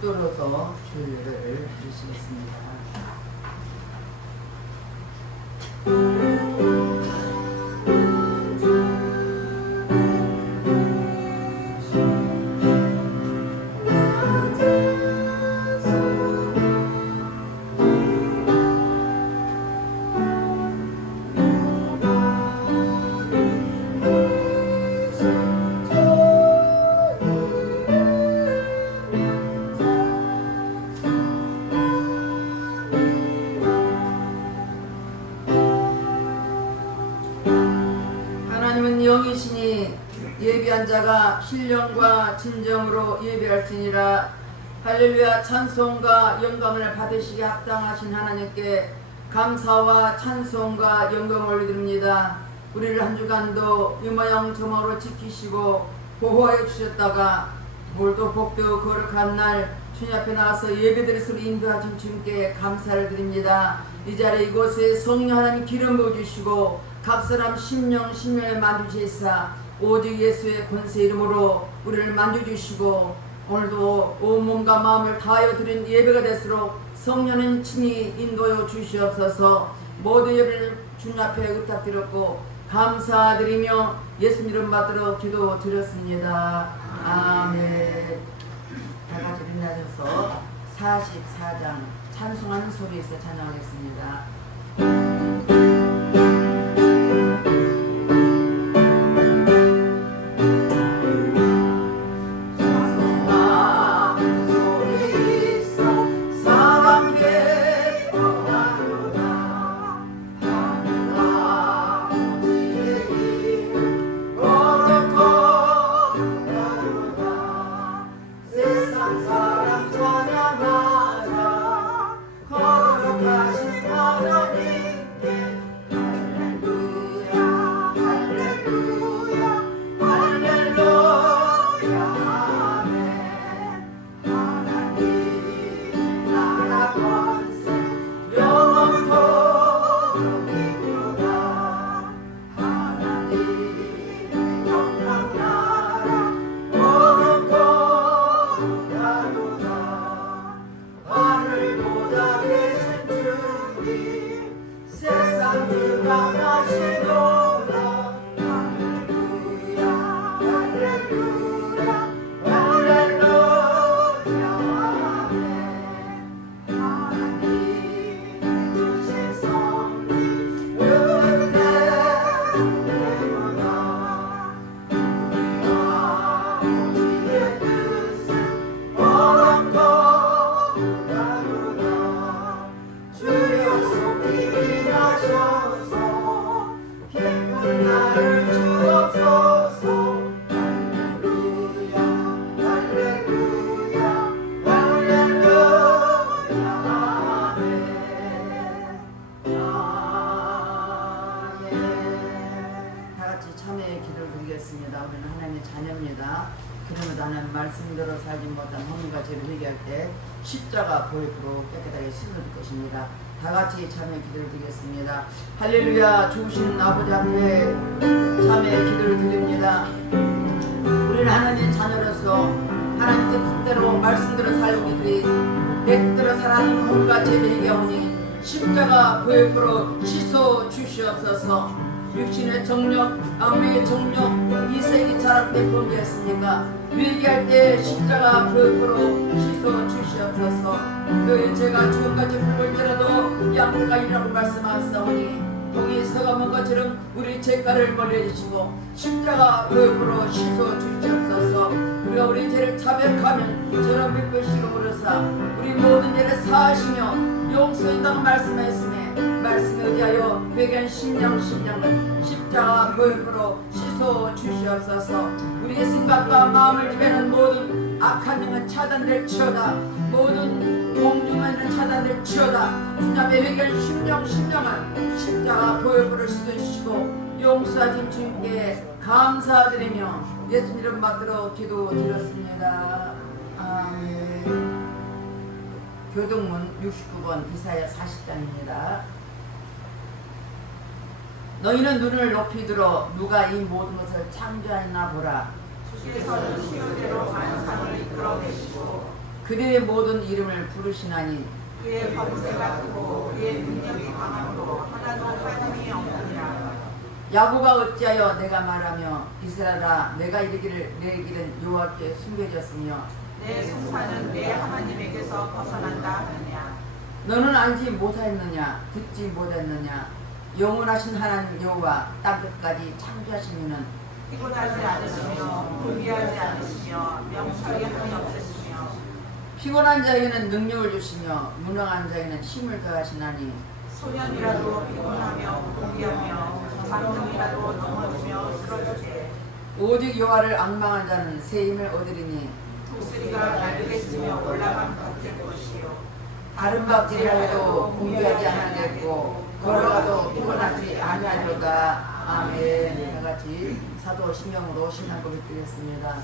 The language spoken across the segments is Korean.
붙들어서 주일을 드리시겠습니다. 영이시니 예비한 자가 신령과 진정으로 예비할지니라. 할렐루야. 찬송과 영광을 받으시기 합당하신 하나님께 감사와 찬송과 영광을 올려드립니다. 우리를 한 주간도 유모양 조목으로 지키시고 보호하여 주셨다가 오늘도 복되고 거룩한 날 주님 앞에 나와서 예배드리시고 인도하신 주님께 감사를 드립니다. 이 자리에 이곳에 성령 하나님 기름 부어주시고 각 사람 심령 심령을 만주시사 오직 예수의 권세 이름으로 우리를 만져주시고 오늘도 온 몸과 마음을 다하여 드린 예배가 될수록 성령은 친히 인도하여 주시옵소서. 모든 예배를 주님 앞에 의탁드렸고 감사드리며 예수님 이름 받들어 기도 드렸습니다. 아멘. 다같이 일어나셔서 44장 찬송하는 소리에서 찬양하겠습니다. 우리는 하나님의 자녀입니다. 그러므로 나는 말씀대로 살지 못한 허물과 죄를 회개할 때 십자가 보혈로 깨끗하게 씻어줄 것입니다. 다같이 참여 기도를 드리겠습니다. 할렐루야. 좋으신 아버지 앞에 참여 기도를 드립니다. 우리는 하나님의 자녀로서 하나님의 뜻대로 말씀대로 살기들이 내 뜻대로 살아가는 허물과 죄를 회개하오니 십자가 보혈로 씻어 주시옵소서. 육신의 정력, 안면의 정력, 이색이 자랄 때 범죄했으니까 회개할 때 십자가 보혈로 씻어 주시옵소서. 너희 죄가 죽음같이 불벌지라도 양태가 말씀하셨사오니 동이 서가문 것처럼 우리 죄가를 멀리해주시고 십자가 보혈로 씻어 주시옵소서. 우리가 우리 죄를 자백하면 저런 빛불씨로 오르사 우리 모든 죄를 사하시며 용서한다고 말씀하였으며 말씀에 의하여 회개한 심령을 십자가 보혈로 씻어 주시옵소서. 우리의 생각과 마음을 지배하는 모든 악한 영은 차단될지어다. 모든 공중에는 차단될지어다. 주님 앞에 회개한 심령을 십자가 보혈로 씻으시고 용서하신 주님께 감사드리며 예수님 이름 받들어 기도드렸습니다. 아멘. 교동문 69번 이사야 40장입니다. 너희는 눈을 높이 들어 누가 이 모든 것을 창조하였나 보라. 주께서는 시효대로 만상을 이끌어내시고 그대의 모든 이름을 부르시나니 그의 범죄가 크고 그의 능력이 강함으로 하나도 빠짐이 없느니라. 야곱아 어찌하여 내가 말하며 이스라엘아 내가 이르기를 내 길은 여호와께 숨겨졌으며 내 송사는 내 하나님에게서 벗어난다 하느냐. 너는 알지 못하였느냐 듣지 못했느냐 영원하신 하나님 여호와 땅끝까지 창조하신 이는 피곤하지 않으시며 불비하지 않으시며 명철이 한이 없으시며 피곤한 자에게는 능력을 주시며 무능한 자에게는 힘을 더하시나니 소년이라도 피곤하며 포기하며 장정이라도 넘어지며 쓰러지게 오직 여호와를 앙망한 자는 새 힘을 얻으리니 독수리가 날개 치며 올라감 같을 것이요 다른 박질하여도 공부하지 않겠고 걸어가도 피곤하지 아니하리로다. 아멘. 다같이 사도 신명으로 신앙고백 드리겠습니다.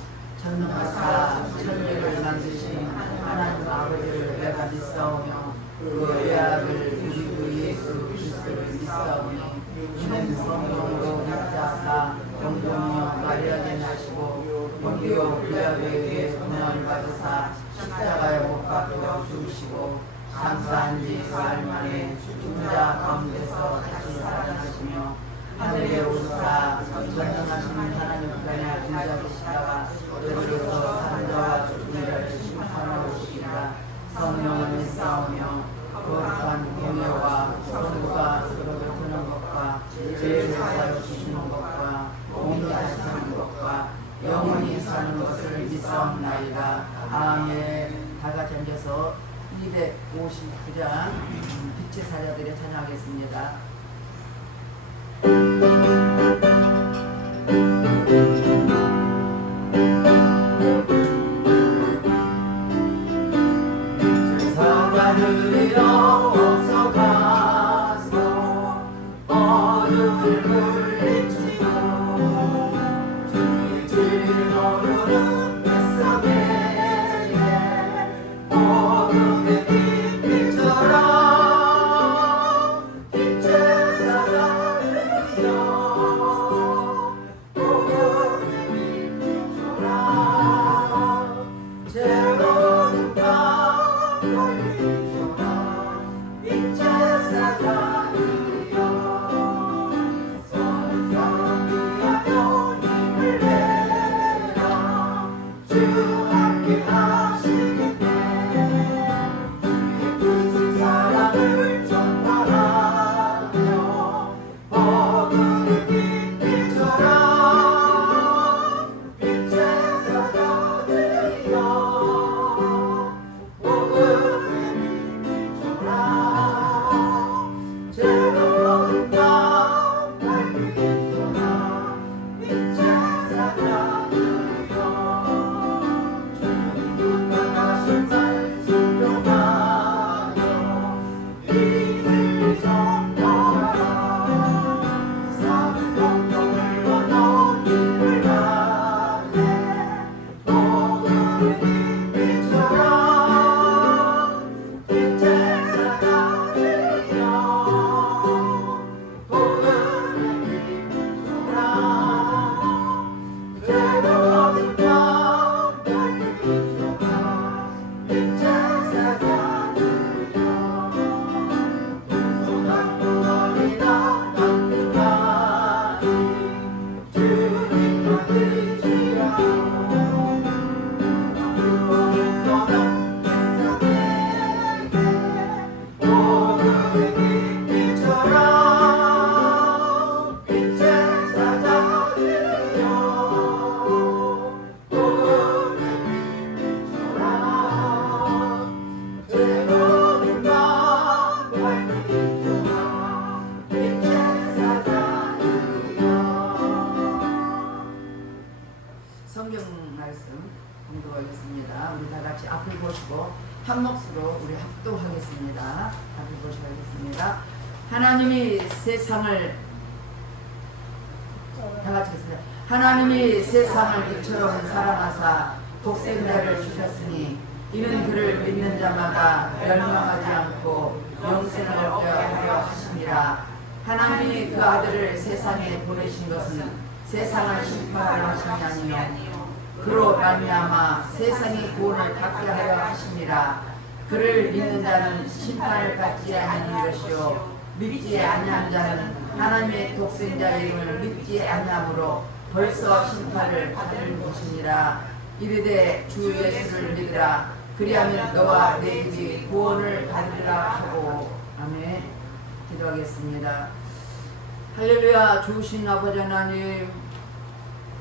전능하사 천지를 만드신 하나님 아버지를 내가 믿사오며 그 외아들 우리 주 예수 그리스도를 믿사오니 이는 성령으로 믿자사 동정녀 마리아에 나시고 본디오 빌라도에게 고난을 받으사 십자가에 못 박혀 죽으시고 장사한 지 사흘 만에 죽은 자 가운데서 다시 살아나시며 하늘에 오르사 전능하신 하나님 편에 앉아 계시다가 저리로서 사는 자와 죽은 자를 심판하러 오시리라. 성령을 믿사오며 거룩한 공예와 성부가 서로 뱉는 것과 죄를 사여 주시는 것과 몸이 다시 사는 것과 영원히 사는 것을 믿사옵나이다. 아멘. 다같이 앉아서 259장 빛의 사자들의 찬양하겠습니다. 제사가들이여 어서 가서 어둠을 물리치고 주의 진노로는 뱃속에 어둠의 빛처럼 빛의 사자들이여 어둠의 빛처럼 제로는 밤을 빛의 사자들이여 선선하여 힘을 내라 주 함께 하시겠네 주의 그 사랑을 전파하며 어둠의 빛처럼 빛의 사자들이여 어둠의 빛처럼 제로는 밤을 비춰라 빛의 사자들이여 주님 편하신 날 순종하여 이를 전하라 사는 영광을 건너 이를 가네 어둠의 빛처럼 빛의 사자들이여 어둠의 빛처럼 제로는 밤을 비춰라 빛의 사자들이여 풍성한 무언이나 따뜻하니 주님만 의지하고 무언을 떠난 세상에게 어둠의 빛처럼 빛의 사자들이여 어둠의 빛처럼 제로는 밤을 비춰라 빛의 사자들이여. 성경 말씀 공독하겠습니다. 우리 다 같이 앞을 보시고 한 몫으로 우리 합독하겠습니다. 앞을 보시고 하겠습니다. 하나님이 세상을 다 같이 하겠습니다. 하나님이 세상을 이처럼 사랑하사 독생자를 주셨으니 이는 그를 믿는 자마다 멸망하지 않고 영생을 얻게 하려 하심이라. 하나님이 그 아들을 세상에 보내신 것은 세상을 심판하려 하심이 아니요 그로 말미암아 세상의 구원을 받게 하려 하심이라. 그를 믿는 자는 심판을 받지 아니하는 것이요 믿지 아니하는 자는 하나님의 독생자 이름을 믿지 아니하므로 벌써 심판을 받을 것이니라. 이르되 주 예수를 믿으라. 그리하면 너와 내 집이 구원을 받으리라 하고. 아멘. 기도하겠습니다. 할렐루야. 좋으신 아버지 하나님,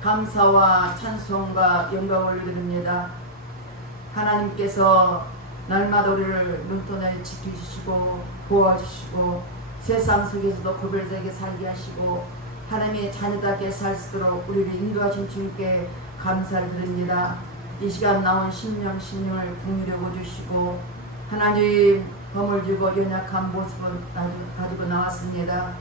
감사와 찬송과 영광을 드립니다. 하나님께서 날마다 우리를 눈동자에 지키시고 보호하시고 세상 속에서도 구별되게 살게 하시고 하나님의 자녀답게 살 수 있도록 우리를 인도하신 주님께 감사를 드립니다. 이 시간 나온 심령을 긍휼히 여겨주시고 하나님 허물지고 연약한 모습을 가지고 나왔습니다.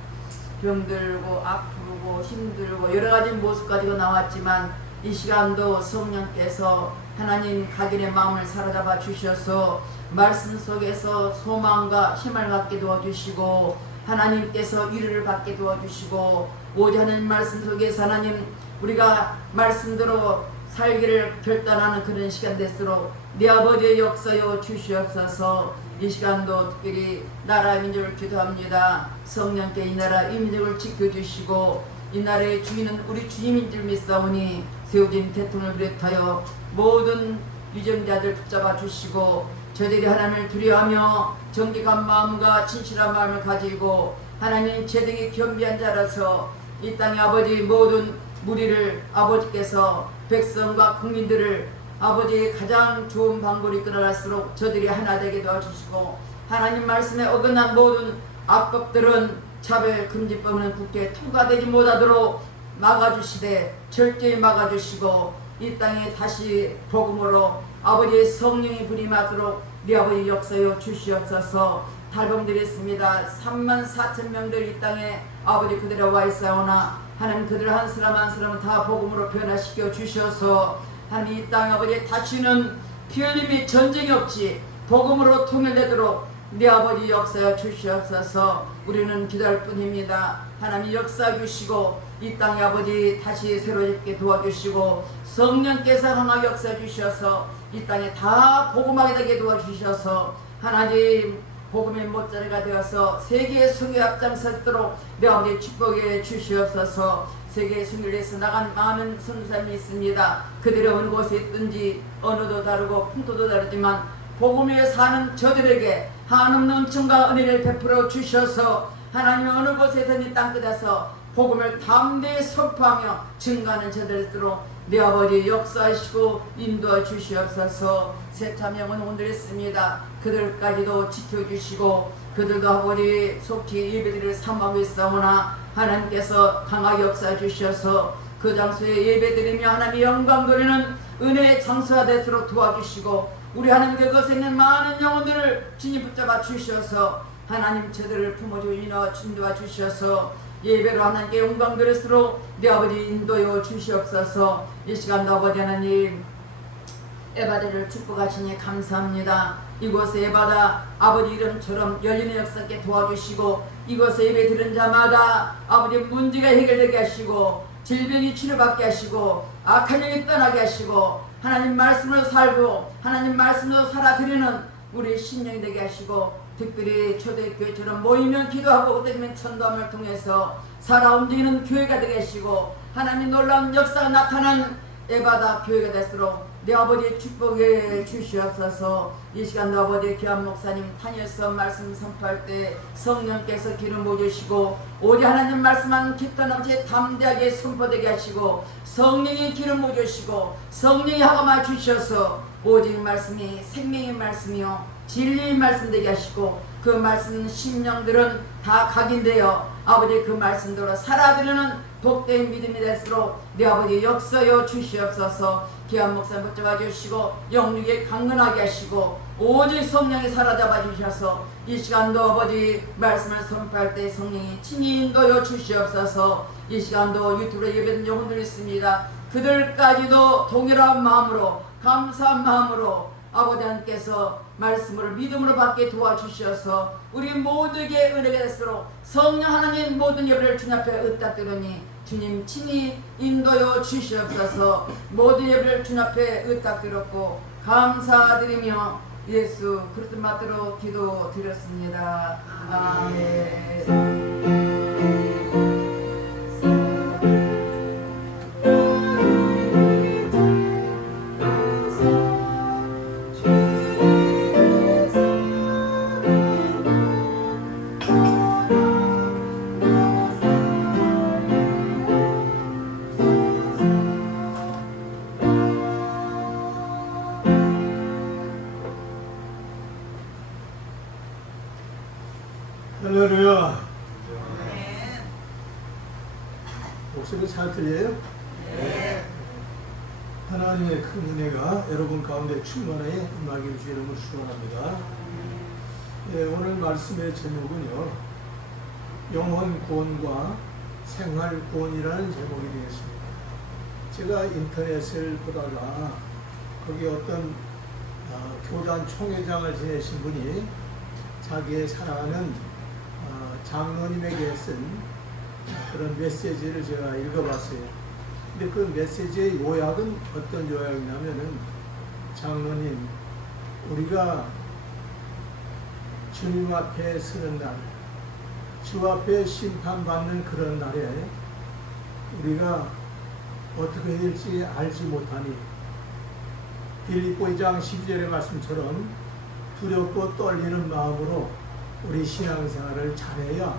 병들고 아프고 힘들고 여러가지 모습 가지고 나왔지만 이 시간도 성령께서 하나님 각인의 마음을 사로잡아 주셔서 말씀 속에서 소망과 힘을 갖게 도와주시고 하나님께서 위로를 받게 도와주시고 오직 하나님 말씀 속에서 하나님 우리가 말씀대로 살기를 결단하는 그런 시간 될수록 내 아버지의 역사여 주시옵소서. 이 시간도 특별히 나라 민족을 기도합니다. 성령께 이 나라 이 민족을 지켜주시고 이 나라의 주인은 우리 주님인 줄 믿사오니 세워진 대통령을 비롯하여 모든 유정자들 붙잡아 주시고 저들이 하나님을 두려워하며 정직한 마음과 진실한 마음을 가지고 하나님 제등이 겸비한 자라서 이 땅의 아버지 모든 무리를 아버지께서 백성과 국민들을 아버지의 가장 좋은 방법으로 이끌어갈수록 저들이 하나 되게 도와주시고 하나님 말씀에 어긋난 모든 악법들은 차별금지법은 국회에 통과되지 못하도록 막아주시되 철저히 막아주시고 이 땅에 다시 복음으로 아버지의 성령이 부림하도록 네 아버지 역사여 주시옵소서. 달봉드렸습니다. 34,000명들 이 땅에 아버지 그대로 와 있사오나 하나님 그들 한 사람 한 사람을 다 복음으로 변화시켜 주셔서 하나님 이 땅 아버지 다시는 피 흘림이 전쟁이 없이 복음으로 통일되도록 네 아버지 역사여 주시옵소서. 우리는 기도할 뿐입니다. 하나님 역사 주시고 이 땅의 아버지 다시 새로잡게 도와주시고 성령께서 강하게 역사 주셔서 이 땅에 다 복음하게 되게 도와주셔서 하나님 복음의 못자리가 되어서 세계의 성교에 앞장섰도록 내 아버지 축복해 주시옵소서. 세계의 성교를 위해서 나간 많은 선교사님이 있습니다. 그들이 어느 곳에 있든지 언어도 다르고 풍토도 다르지만 복음에 사는 저들에게 한없는 은총과 은혜를 베풀어 주셔서 하나님 어느 곳에서든 땅끝에서 복음을 담대히 선포하며 증거하는 저들로 내 아버지 역사하시고 인도해 주시옵소서. 세참영은 오늘 있습니다. 그들까지도 지켜주시고 그들도 아버지 속히 예배드릴 삼하고 있사오나 하나님께서 강하게 역사해 주셔서 그 장소에 예배드리며 하나님의 영광 돌리는 은혜의 장소가 되도록 도와주시고 우리 하나님 그곳에 있는 많은 영혼들을 주님 붙잡아 주셔서 하나님 저들을 품어주고 인도해 주셔서 예배로 하나님께 영광 드릴수록 내 아버지 인도여 주시옵소서. 이 시간도 아버지 하나님 에바다를 축복하시니 감사합니다. 이곳에 에바다 아버지 이름처럼 열리는 역사께 도와주시고 이곳에 예배 드린 자마다 아버지 문제가 해결되게 하시고 질병이 치료받게 하시고 악한 영이 떠나게 하시고 하나님 말씀으로 살고 하나님 말씀으로 살아드리는 우리 신령이 되게 하시고 특별히 초대교회처럼 모이면 기도하고 때리면 천도함을 통해서 살아 움직이는 교회가 되게 하시고 하나님 놀라운 역사가 나타난 에바다 교회가 될수록 내 아버지의 축복해 주시옵소서. 이 시간도 아버지 귀한 목사님 탄혈성 말씀 선포할 때 성령께서 기름 부어주시고 오직 하나님 말씀한 깃털 넘치 담대하게 선포되게 하시고 성령이 기름 부어주시고 성령이 허감해 주셔서 오직 말씀이 생명의 말씀이요 진리의 말씀 되게 하시고 그 말씀 심령들은 다 각인되어 아버지 그 말씀대로 살아드리는 복된 믿음이 될수록 내 아버지 역사여 주시옵소서. 귀한 목사 붙잡아 주시고 영육에 강건하게 하시고 오직 성령이 사로잡아 주셔서 이 시간도 아버지 말씀을 선포할 때 성령이 친히 인도여 주시옵소서. 이 시간도 유튜브로 예배드린 영혼들이 있습니다. 그들까지도 동일한 마음으로 감사한 마음으로 아버지 하나님께서 말씀을 믿음으로 받게 도와주셔서 우리 모두에게 은혜가 될수록 성령 하나님 모든 예배를 주님 앞에 의탁드리니 주님 친히 인도여 주시옵소서. 모든 예배를 주님 앞에 의탁드렸고 감사드리며 예수 그리스도 받들어 기도드렸습니다. 아멘. 할렐루야. 목소리 잘 들려요? 네. 하나님의 큰 은혜가 여러분 가운데 충만하게 임하기를 주 이름으로 축원합니다. 예, 오늘 말씀의 제목은요, 영혼 구원과 생활 구원이라는 제목이 되겠습니다. 제가 인터넷을 보다가 거기 어떤 교단 총회장을 지내신 분이 자기의 사랑하는 장로님에게 쓴 그런 메시지를 제가 읽어봤어요. 근데 그 메시지의 요약은 어떤 요약이냐면은, 장로님, 우리가 주님 앞에 서는 날, 주 앞에 심판받는 그런 날에 우리가 어떻게 될지 알지 못하니 빌립보 2장 12절의 말씀처럼 두렵고 떨리는 마음으로 우리 신앙생활을 잘해야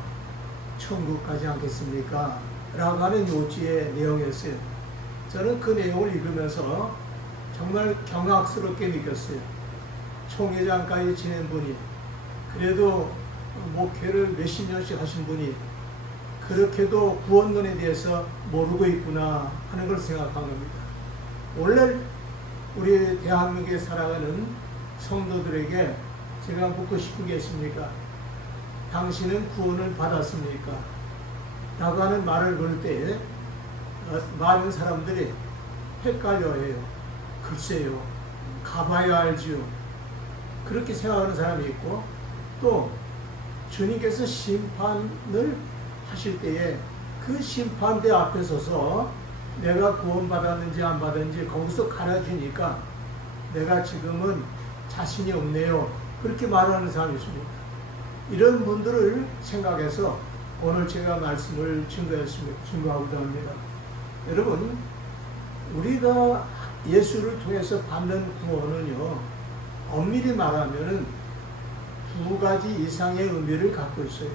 천국 가지 않겠습니까? 라고 하는 요지의 내용이었어요. 저는 그 내용을 읽으면서 정말 경악스럽게 느꼈어요. 총회장까지 지낸 분이, 그래도 목회를 몇십 년씩 하신 분이 그렇게도 구원론에 대해서 모르고 있구나 하는 걸 생각한 겁니다. 원래 우리 대한민국에 살아가는 성도들에게 제가 묻고 싶은 게 있습니까? 당신은 구원을 받았습니까? 라고 하는 말을 걸 때 많은 사람들이 헷갈려해요. 글쎄요, 가봐야 알지요. 그렇게 생각하는 사람이 있고, 또 주님께서 심판을 하실 때에 그 심판대 앞에 서서 내가 구원받았는지 안 받았는지 거기서 가르쳐주니까 내가 지금은 자신이 없네요. 그렇게 말하는 사람이 있습니다. 이런 분들을 생각해서 오늘 제가 말씀을 증거하고자 합니다. 여러분, 우리가 예수를 통해서 받는 구원은요, 엄밀히 말하면은 두 가지 이상의 의미를 갖고 있어요.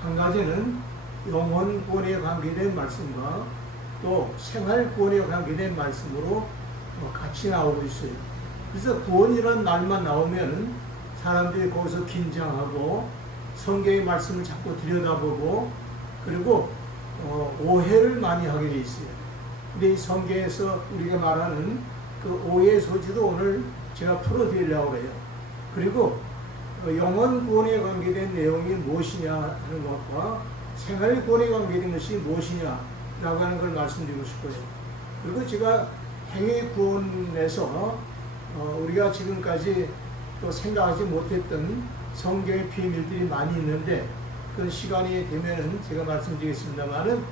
한 가지는 영혼 구원에 관계된 말씀과 또 생활 구원에 관계된 말씀으로 같이 나오고 있어요. 그래서 구원이라는 말만 나오면 사람들이 거기서 긴장하고 성경의 말씀을 자꾸 들여다보고 그리고 오해를 많이 하게 돼 있어요. 근데 이 성경에서 우리가 말하는 그 오해의 소지도 오늘 제가 풀어드리려고 해요. 그리고 영혼 구원에 관계된 내용이 무엇이냐 하는 것과 생활 구원에 관계된 것이 무엇이냐라고 하는 걸 말씀드리고 싶어요. 그리고 제가 행위 구원에서 우리가 지금까지 또 생각하지 못했던 성경의 비밀들이 많이 있는데, 그 시간이 되면은 제가 말씀드리겠습니다만은,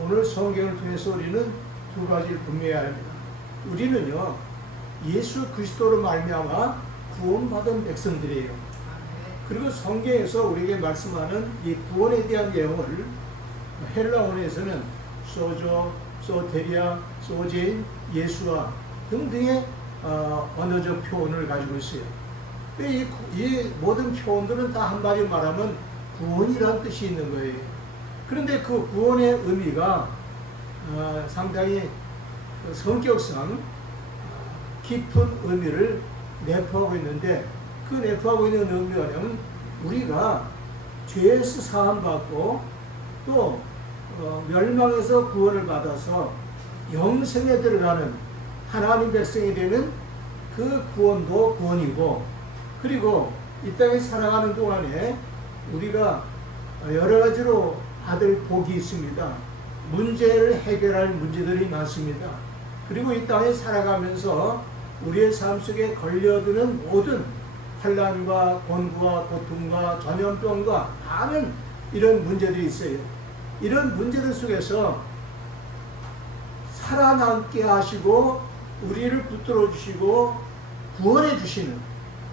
오늘 성경을 통해서 우리는 두 가지를 분명해야 합니다. 우리는요, 예수 그리스도로 말미암아 구원받은 백성들이에요. 그리고 성경에서 우리에게 말씀하는 이 구원에 대한 내용을 헬라어에서는 소조, 소테리아, 소제인, 예수와 등등의 언어적 표현을 가지고 있어요. 이 모든 표현들은 다 한마디로 말하면 구원이라는 뜻이 있는 거예요. 그런데 그 구원의 의미가 상당히 성격상 깊은 의미를 내포하고 있는데, 그 내포하고 있는 의미는 우리가 죄에서 사함받고 또 멸망에서 구원을 받아서 영생에 들어가는 하나님 백성이 되는 그 구원도 구원이고, 그리고 이 땅에 살아가는 동안에 우리가 여러 가지로 받을 복이 있습니다. 문제를 해결할 문제들이 많습니다. 그리고 이 땅에 살아가면서 우리의 삶 속에 걸려드는 모든 환난과 곤고와 고통과 전염병과 많은 이런 문제들이 있어요. 이런 문제들 속에서 살아남게 하시고 우리를 붙들어 주시고 구원해 주시는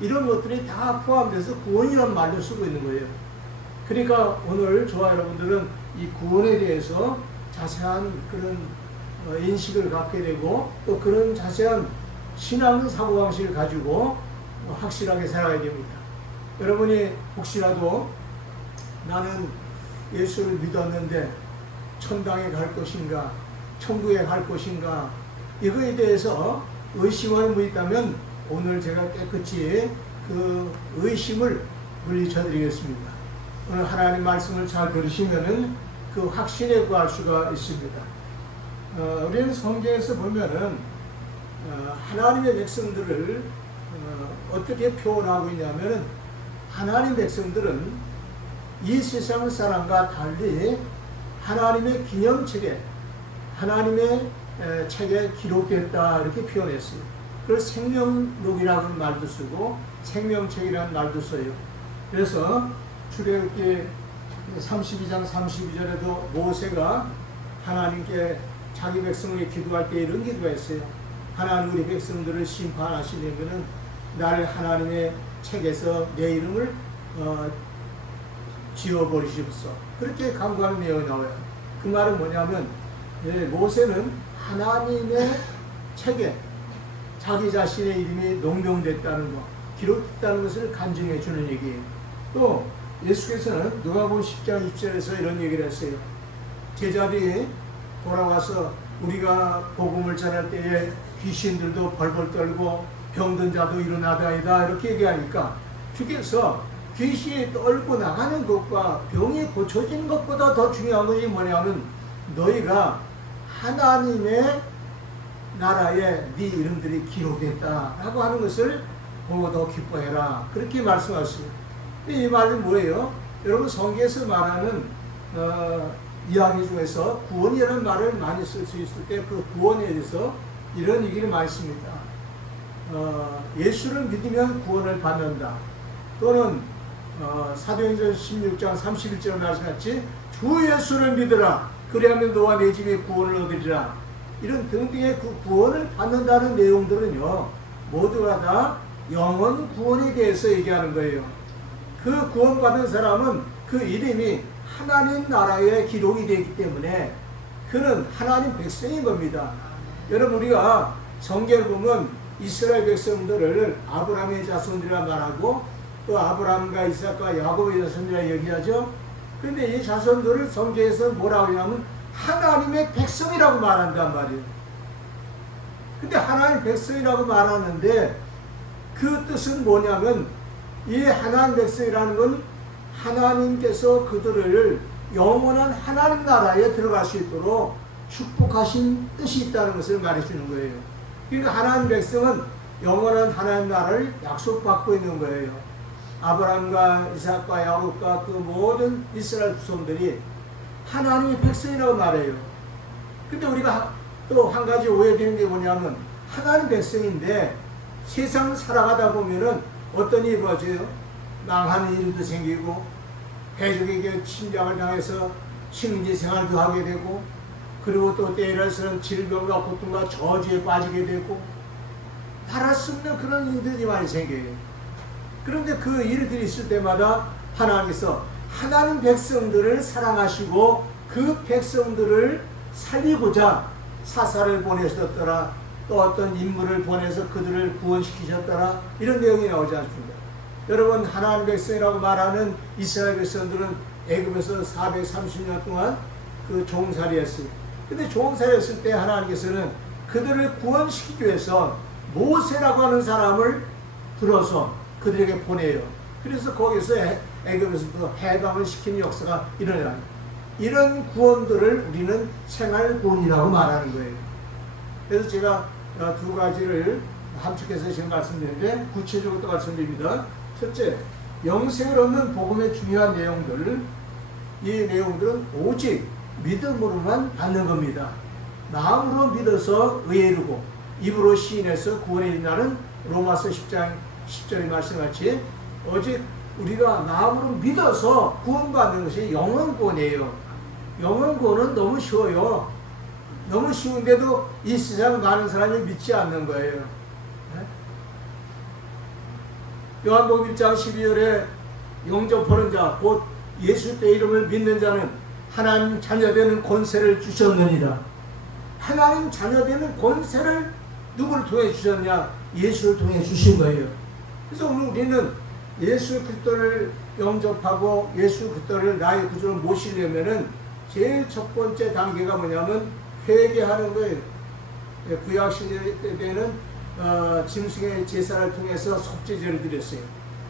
이런 것들이 다 포함돼서 구원이라는 말로 쓰고 있는 거예요. 그러니까 오늘 저와 여러분들은 이 구원에 대해서 자세한 그런 인식을 갖게 되고 또 그런 자세한 신앙 사고방식을 가지고 확실하게 살아야 됩니다. 여러분이 혹시라도 나는 예수를 믿었는데 천당에 갈 것인가 천국에 갈 것인가 이거에 대해서 의심하는 분이 있다면 오늘 제가 깨끗이 그 의심을 물리쳐 드리겠습니다. 오늘 하나님 말씀을 잘 들으시면은 그 확신에 구할 수가 있습니다. 우리는 성경에서 보면은 하나님의 백성들을 어떻게 표현하고 있냐면은 하나님 백성들은 이 세상 사람과 달리 하나님의 기념책에 하나님의 책에 기록됐다 이렇게 표현했어요. 그걸 생명록이라는 말도 쓰고 생명책이라는 말도 써요. 그래서 출애굽기 32장 32절에도 모세가 하나님께 자기 백성에게 기도할 때 이런 기도가 있어요. 하나님 우리 백성들을 심판하시려면은 나를 하나님의 책에서 내 이름을 지워버리시옵소서. 그렇게 간구하는 내용이 나와요. 그 말은 뭐냐면 모세는 하나님의 책에 자기 자신의 이름이 농명됐다는 것, 기록됐다는 것을 간증해 주는 얘기예요. 또 예수께서는 누가복음 10장 20절에서 이런 얘기를 했어요. 제자들이 돌아와서 우리가 복음을 전할 때에 귀신들도 벌벌 떨고 병든 자도 일어나다이다 이렇게 얘기하니까 주께서 귀신이 떨고 나가는 것과 병이 고쳐지는 것보다 더 중요한 것이 뭐냐면 너희가 하나님의 나라에 네 이름들이 기록됐다라고 하는 것을 보고 더 기뻐해라 그렇게 말씀하셨어요. 이 말은 뭐예요? 여러분 성경에서 말하는 이야기 중에서 구원이라는 말을 많이 쓸 수 있을 때 그 구원에 대해서 이런 얘기를 많이 씁니다. 예수를 믿으면 구원을 받는다. 또는 사도행전 16장 31절 말씀같이 주 예수를 믿으라. 그리하면 너와 내 집에 구원을 얻으리라. 이런 등등의 그 구원을 받는다는 내용들은요. 모두가 다 영원 구원에 대해서 얘기하는 거예요. 그 구원받은 사람은 그 이름이 하나님 나라에 기록이 되기 때문에 그는 하나님 백성인 겁니다. 여러분 우리가 성경을 보면 이스라엘 백성들을 아브라함의 자손들이라 말하고 또 아브라함과 이삭과 야곱의 자손들이라 얘기하죠. 그런데 이 자손들을 성경에서 뭐라고 하냐면 하나님의 백성이라고 말한단 말이에요. 근데 하나님 백성이라고 말하는데 그 뜻은 뭐냐면 이 하나님 백성이라는 건 하나님께서 그들을 영원한 하나님 나라에 들어갈 수 있도록 축복하신 뜻이 있다는 것을 말해주는 거예요. 그러니까 하나님 백성은 영원한 하나님 나라를 약속받고 있는 거예요. 아브라함과 이삭과 야곱과 그 모든 이스라엘 후손들이 하나님의 백성이라고 말해요. 근데 우리가 또 한 가지 오해되는 게 뭐냐면 하나님 백성인데 세상 살아가다 보면은 어떤 일이 벌어져요? 망하는 일도 생기고 해적에게 침략을 당해서 식민지 생활도 하게 되고 그리고 또 때에 따라서는 질병과 고통과 저주에 빠지게 되고 말할 수 없는 그런 일들이 많이 생겨요. 그런데 그 일들이 있을 때마다 하나님께서 하나님 백성들을 사랑하시고 그 백성들을 살리고자 사사를 보내셨더라. 또 어떤 인물을 보내서 그들을 구원시키셨더라. 이런 내용이 나오지 않습니까? 여러분 하나님 백성이라고 말하는 이스라엘 백성들은 애굽에서 430년 동안 그 종살이했어요. 근데 종살이했을 때 하나님께서는 그들을 구원시키기 위해서 모세라고 하는 사람을 들어서 그들에게 보내요. 그래서 거기서 애굽에서도 해방을 시키는 역사가 일어나요. 이런 구원들을 우리는 생활구원이라고 말하는 거예요. 그래서 제가 두 가지를 함축해서 지금 말씀드리는데 구체적으로 또 말씀드립니다. 첫째, 영생을 얻는 복음의 중요한 내용들, 이 내용들은 오직 믿음으로만 받는 겁니다. 마음으로 믿어서 의에 이르고 입으로 시인해서 구원에 이른다는 로마서 10장 10절의 말씀같이 오직 우리가 마음으로 믿어서 구원받는 것이 영원 구원이에요. 영원 구원은 너무 쉬워요. 너무 쉬운데도 이 세상 많은 사람이 믿지 않는 거예요. 네? 요한복음 1장 12절에 영접하는 자, 곧 예수 의 이름을 믿는 자는 하나님 자녀되는 권세를 주셨느니라. 하나님 자녀되는 권세를 누구를 통해 주셨냐? 예수를 통해 주신 거예요. 그래서 오늘 우리는 예수 그리스도를 영접하고 예수 그리스도를 나의 구주로 모시려면은 제일 첫 번째 단계가 뭐냐면 회개하는 거예요. 구약 시대 때는 짐승의 제사를 통해서 속죄제를 드렸어요.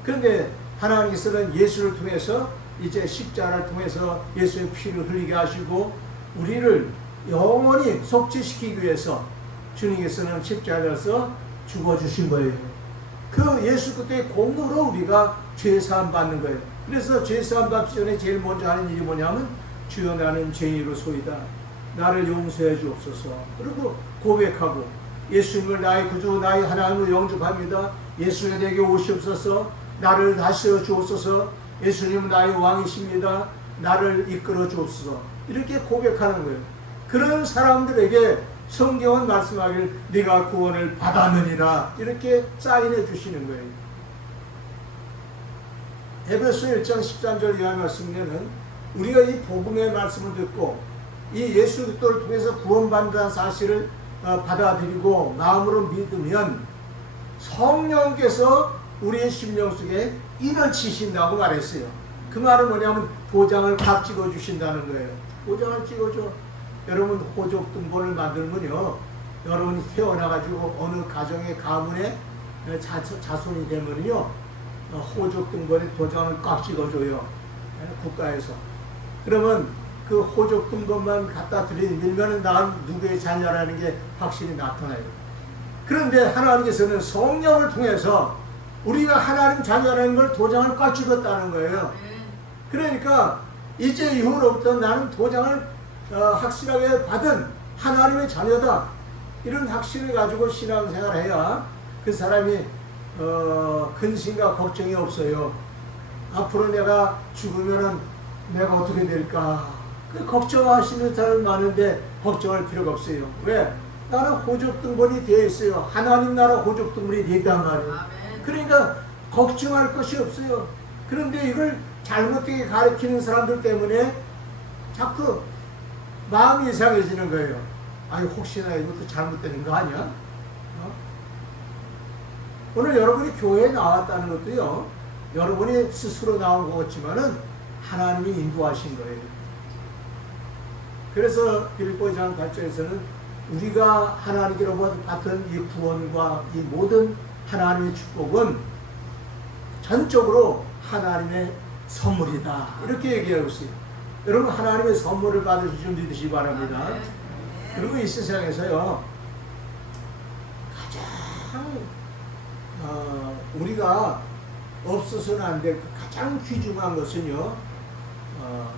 그런데 하나님께서는 예수를 통해서 이제 십자가를 통해서 예수의 피를 흘리게 하시고 우리를 영원히 속죄시키기 위해서 주님께서는 십자가에서 죽어주신 거예요. 그 예수 그때의 공로로 우리가 죄사함 받는 거예요. 그래서 죄사함 받기 전에 제일 먼저 하는 일이 뭐냐면 주여 나는 죄인으로소이다. 나를 용서해 주옵소서. 그리고 고백하고 예수님을 나의 구주 나의 하나님으로 영접합니다. 예수님 내게 오시옵소서. 나를 다스려 주옵소서. 예수님은 나의 왕이십니다. 나를 이끌어 주옵소서. 이렇게 고백하는 거예요. 그런 사람들에게 성경은 말씀하기를 네가 구원을 받았느니라 이렇게 사인해 주시는 거예요. 에베소 1장 13절 이하 말씀에는 우리가 이 복음의 말씀을 듣고 이 예수 그리스도를 통해서 구원받는다는 사실을 받아들이고 마음으로 믿으면 성령께서 우리의 심령 속에 인을 치신다고 말했어요. 그 말은 뭐냐면 도장을 각 찍어 주신다는 거예요. 도장을 찍어줘. 여러분 호적등본을 만들면요, 여러분이 태어나가지고 어느 가정의 가문의 자손이 되면요, 호적등본에 도장을 꽉 찍어줘요. 국가에서. 그러면 그 호적등본만 갖다 밀면은 난 누구의 자녀라는 게 확실히 나타나요. 그런데 하나님께서는 성령을 통해서 우리가 하나님 자녀라는 걸 도장을 꽉 찍었다는 거예요. 그러니까 이제 이후로부터 나는 도장을 확실하게 받은 하나님의 자녀다. 이런 확신을 가지고 신앙생활을 해야 그 사람이 근심과 걱정이 없어요. 앞으로 내가 죽으면은 내가 어떻게 될까? 그 걱정하시는 사람 많은데 걱정할 필요가 없어요. 왜? 나는 호적등본이 되어 있어요. 하나님 나라 호적등본이 되어 있단 말이에요. 그러니까 걱정할 것이 없어요. 그런데 이걸 잘못되게 가르치는 사람들 때문에 자꾸 마음이 이상해지는 거예요. 아니 혹시나 이것도 잘못되는 거 아니야? 오늘 여러분이 교회에 나왔다는 것도요, 여러분이 스스로 나온 것 같지만은 하나님이 인도하신 거예요. 그래서 빌립보장 8절에서는 우리가 하나님께로부터 받은 이 구원과 이 모든 하나님의 축복은 전적으로 하나님의 선물이다. 이렇게 얘기하고 있어요. 여러분 하나님의 선물을 받으실 줄 믿으시기 바랍니다. 그리고 이 세상에서요, 가장 우리가 없어서는 안 될 가장 귀중한 것은요,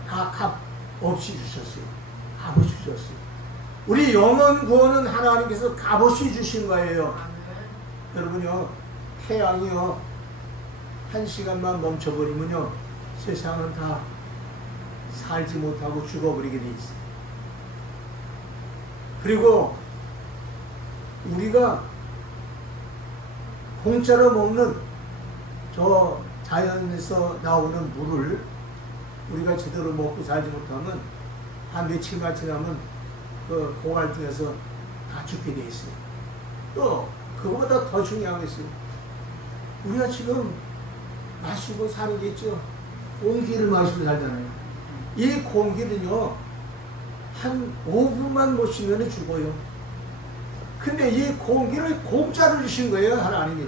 다 값 없이 주셨어요. 값없이 주셨어요. 우리 영원 구원은 하나님께서 값없이 주신 거예요. 여러분요, 태양이요 1시간만 멈춰버리면요 세상은 다 살지 못하고 죽어버리게 돼 있어요. 그리고 우리가 공짜로 먹는 저 자연에서 나오는 물을 우리가 제대로 먹고 살지 못하면 한 며칠만 지나면 그 공활 중에서 다 죽게 돼 있어요. 또 그거보다 더 중요한 게 있어요. 우리가 지금 마시고 사는 게 있죠. 공기를 마시고 살잖아요. 이 공기는요 한 5분만 못 쉬면 죽어요. 근데 이 공기를 공짜로 주신 거예요, 하나님이.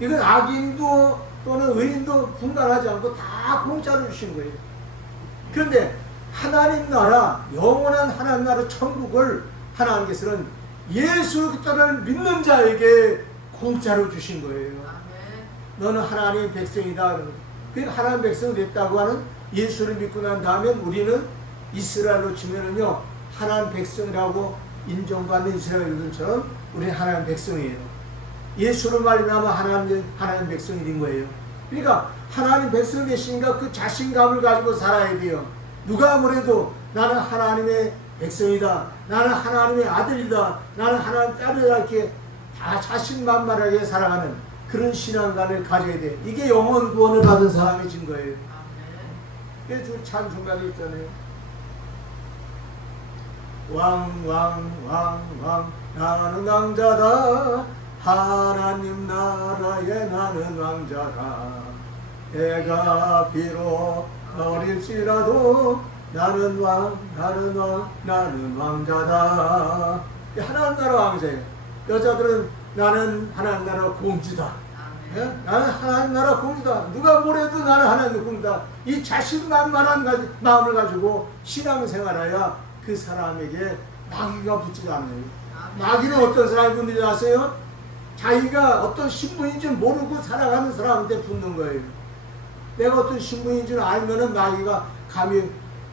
이건 악인도 또는 의인도 분간하지 않고 다 공짜로 주신 거예요. 그런데 하나님 나라, 영원한 하나님 나라 천국을 하나님께서는 예수 그리스도를 믿는 자에게 공짜로 주신 거예요. 너는 하나님의 백성이다. 그러니까 하나님 백성이 됐다고 하는 예수를 믿고 난 다음에 우리는 이스라엘로 치면은요 하나님 백성이라고 인정받는 이스라엘들처럼 우리 하나님 백성이에요. 예수를 말미암아 하나님 백성이 된 거예요. 그러니까 하나님 백성이 되시니까 그 자신감을 가지고 살아야 돼요. 누가 아무래도 나는 하나님의 백성이다, 나는 하나님의 아들이다, 나는 하나님 딸이다, 이렇게 다 자신만만하게 살아가는 그런 신앙관을 가져야 돼. 이게 영원 구원을 받은 사람의 증거예요. 그래서 찬송가도 있잖아요. 왕 나는 왕자다, 하나님 나라에 나는 왕자다. 내가 비록 어릴지라도 나는 왕자다. 하나님 나라 왕자예요. 여자들은 나는 하나님 나라 공주다. 예? 나는 하나님 나라 공주다. 누가 뭐래도 나는 하나님 공주다. 이 자신만만한 마음을 가지고 신앙생활해야 그 사람에게 마귀가 붙지가 않아요. 마귀는 어떤 사람이 붙는지 아세요? 자기가 어떤 신분인지 모르고 살아가는 사람한테 붙는 거예요. 내가 어떤 신분인 줄 알면은 마귀가 감히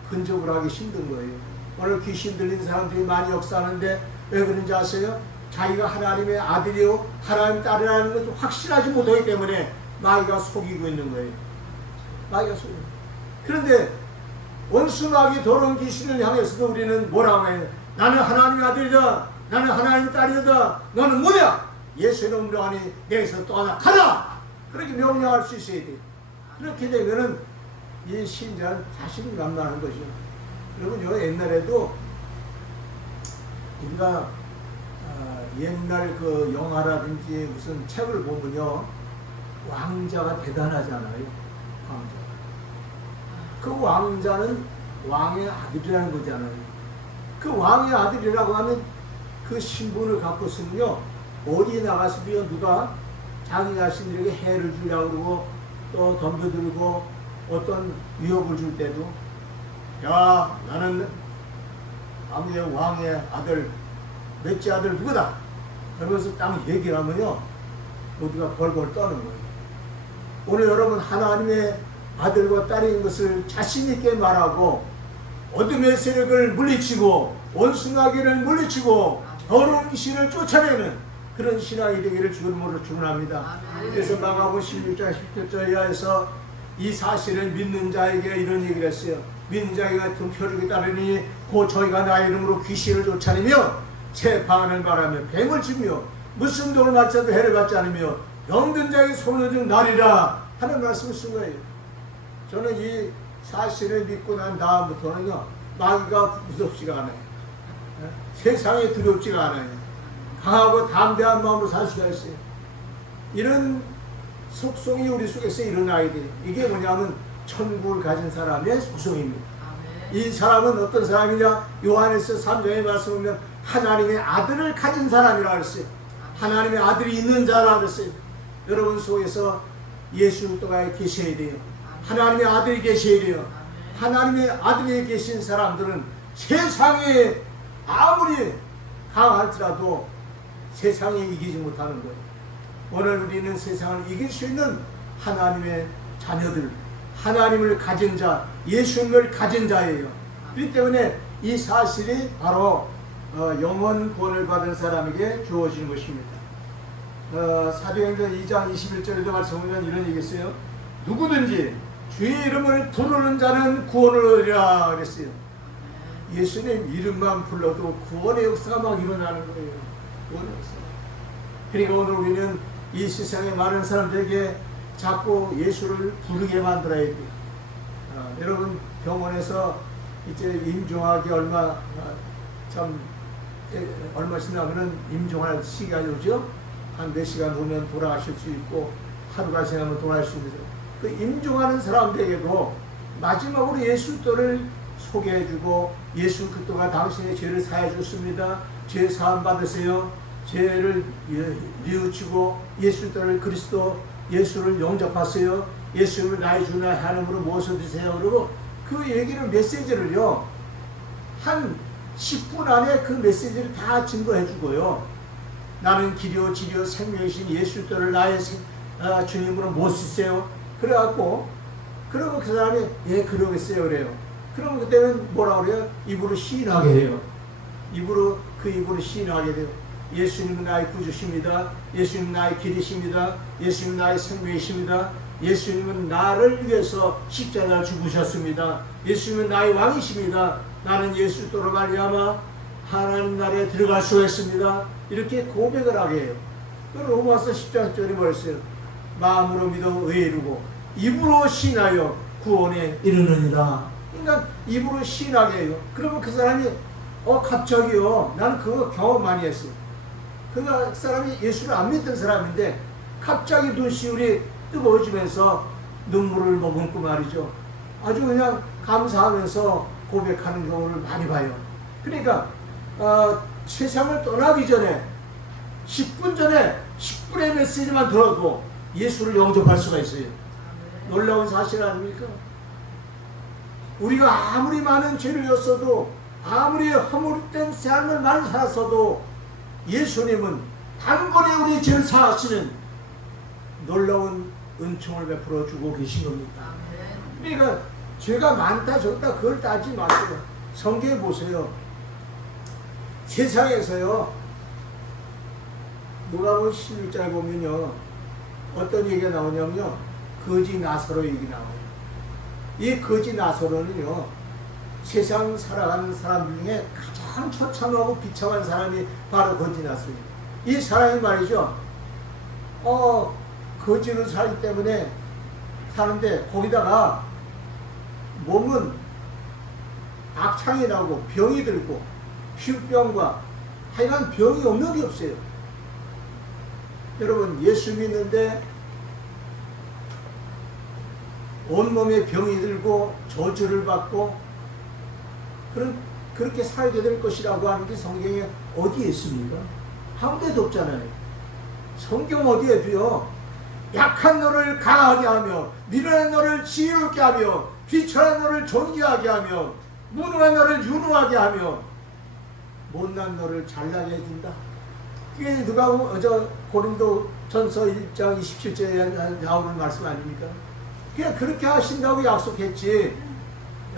근접을 하기 힘든 거예요. 오늘 귀신 들린 사람들이 많이 역사하는데 왜 그런지 아세요? 자기가 하나님의 아들이요 하나님 딸이라는 것을 확실하지 못하기 때문에 마귀가 속이고 있는 거예요. 마귀가 속이고. 그런데 원수 마귀 더러운 귀신을 향해서도 우리는 뭐라고 해요? 나는 하나님의 아들이다, 나는 하나님의 딸이다, 너는 뭐냐? 예수의 이름으로 하니 내게서 떠나 가라! 그렇게 명령할 수 있어야 돼요. 그렇게 되면은 이 신자는 자신만만한 것이죠. 여러분, 옛날에도 우리가 옛날 그 영화라든지 무슨 책을 보면요, 왕자가 대단하잖아요. 왕자가. 그 왕자는 왕의 아들이라는 거잖아요. 그 왕의 아들이라고 하는 그 신분을 갖고서는요, 어디 나가서도요, 누가 자기 자신들에게 해를 주려고 그러고 또 덤벼들고 어떤 위협을 줄 때도, 야, 나는 아무의 왕의 아들, 넷째 아들 누구다? 그러면서 딱 얘기를 하면요, 모두가 벌벌 떠는 거예요. 오늘 여러분, 하나님의 아들과 딸인 것을 자신있게 말하고 어둠의 세력을 물리치고 원수마귀를 물리치고 더러운 귀신을 쫓아내는 그런 신앙이 되기를 주님으로 축원합니다. 그래서 마가복음 16장 10절에 이하에서 이 사실을 믿는 자에게 이런 얘기를 했어요. 믿는 자에게 같은 표적이 따르니 곧 저희가 나의 이름으로 귀신을 쫓아내며 새 방언을 말하며 뱀을 치며 무슨 돌을 맞춰도 해를 받지 않으며 병든 자에게 손을 준 날이라 하는 말씀을 쓴 거예요. 저는 이 사실을 믿고 난 다음부터는요, 마귀가 무섭지가 않아요. 세상에 두렵지가 않아요. 강하고 담대한 마음으로 살 수가 있어요. 이런 속성이 우리 속에서 일어나야 돼요. 이게 뭐냐면 천국을 가진 사람의 속성입니다. 이 사람은 어떤 사람이냐? 요한에서 3장에 말씀 보면 하나님의 아들을 가진 사람이라고 했어요. 하나님의 아들이 있는 자라고 했어요. 여러분 속에서 예수 그리스도가 계셔야 돼요. 하나님의 아들이 계셔야 돼요. 하나님의 아들이 계신 사람들은 세상에 아무리 강할지라도 세상에 이기지 못하는 거예요. 오늘 우리는 세상을 이길 수 있는 하나님의 자녀들, 하나님을 가진 자, 예수님을 가진 자예요. 그렇기 때문에 이 사실이 바로 영원 구원을 받은 사람에게 주어진 것입니다. 사도행전 2장 21절에도 말씀하면 이런 얘기 있어요. 누구든지 주의 이름을 부르는 자는 구원을 얻으리라 그랬어요. 예수님 이름만 불러도 구원의 역사가 막 일어나는 거예요. 구원의 역사. 그러니까 오늘 우리는 이 세상에 많은 사람들에게 자꾸 예수를 부르게 만들어야 돼요. 여러분, 병원에서 이제 임종하기 얼마 지나면은 임종할 시간이 오죠. 한 몇 시간 후면 돌아가실 수 있고 하루가 지나면 돌아갈 수 있는, 그 임종하는 사람들에게도 마지막으로 예수 그리스도를 소개해주고, 예수 그리스도가 당신의 죄를 사해 줬습니다. 죄 사함 받으세요. 죄를 뉘우치고 예수 그리스도 예수를 영접하세요. 예수를 나의 주 나의 하나님으로 모셔주세요. 그리고 그 얘기를, 메시지를요, 한 10분 안에 그 메시지를 다 증거해주고요. 나는 길이요 진리요 생명이신 예수 그리스도를 나의 주님으로 모시세요. 그래갖고, 그러고 그 사람이 예 그러겠어요 그래요. 그러면 그때는 뭐라 그래요? 입으로 시인하게 돼요. 입으로 시인하게 돼요. 예수님은 나의 구주십니다. 예수님은 나의 길이십니다. 예수님은 나의 생명이십니다. 예수님은 나를 위해서 십자가를 죽으셨습니다. 예수님은 나의 왕이십니다. 나는 예수 그리스도로 말미암아 하나님 나라에 들어갈 수가 있습니다. 이렇게 고백을 하게 해요. 로마서 10장 10절에 뭐랬어요? 마음으로 믿어 의에 이르고 입으로 신하여 구원에 이르느니라. 그러니까 입으로 신하게 해요. 그러면 그 사람이 갑자기요, 나는 그거 경험 많이 했어요. 그 사람이 예수를 안 믿던 사람인데 갑자기 눈시울이 뜨거워지면서 눈물을 머금고 말이죠. 아주 그냥 감사하면서 고백하는 경우를 많이 봐요. 그러니까 세상을 떠나기 전에 10분 전에 10분의 메시지만 들어도 예수를 영접할 수가 있어요. 놀라운 사실 아닙니까? 우리가 아무리 많은 죄를 졌어도 아무리 허물된 삶을 많이 살았어도 예수님은 단번에 우리 죄를 사하시는 놀라운 은총을 베풀어 주고 계신 겁니다. 그러니까 죄가 많다 적다 그걸 따지지 마세요. 성경에 보세요. 세상에서요, 누가복음 16장에 보면요, 어떤 얘기가 나오냐면요, 거지 나사로 얘기 나와요. 이 거지 나사로는요, 세상 살아가는 사람 중에 가장 처참하고 비참한 사람이 바로 거지 나사로예요. 이 사람이 말이죠, 거지로 살기 때문에 사는데 거기다가 몸은 악창이 나고 병이 들고 피부병과 하여간 병이 없는 게 없어요. 여러분, 예수 믿는데 온몸에 병이 들고 저주를 받고 그렇게 살게 될 것이라고 하는 게 성경에 어디에 있습니까? 아무데도 없잖아요. 성경 어디에도요, 약한 너를 강하게 하며 미련한 너를 지혜롭게 하며 비천한 너를 존귀하게 하며 무능한 너를 유능하게 하며 못난 너를 잘나게 해준다. 그게 누가 고린도 전서 1장 27절에 나오는 말씀 아닙니까? 그냥 그렇게 하신다고 약속했지.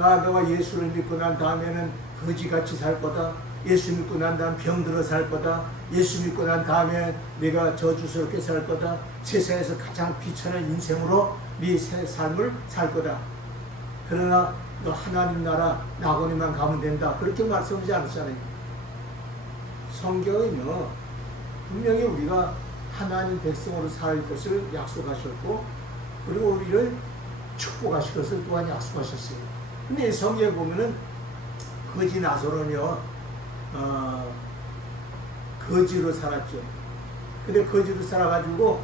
야, 너가 예수를 믿고 난 다음에는 거지같이 살 거다. 예수 믿고 난 다음 병들어 살 거다. 예수 믿고 난 다음에 내가 저주스럽게 살 거다. 세상에서 가장 비천한 인생으로 네 삶을 살 거다. 그러나 너 하나님 나라 낙원에만 가면 된다. 그렇게 말씀하지 않았잖아요. 성경은요, 분명히 우리가 하나님 백성으로 살 것을 약속하셨고, 그리고 우리를 축복하실 것을 또한 약속하셨어요. 근데 이 성경에 보면은 거지 나사로는요, 거지로 살았죠. 근데 거지로 살아가지고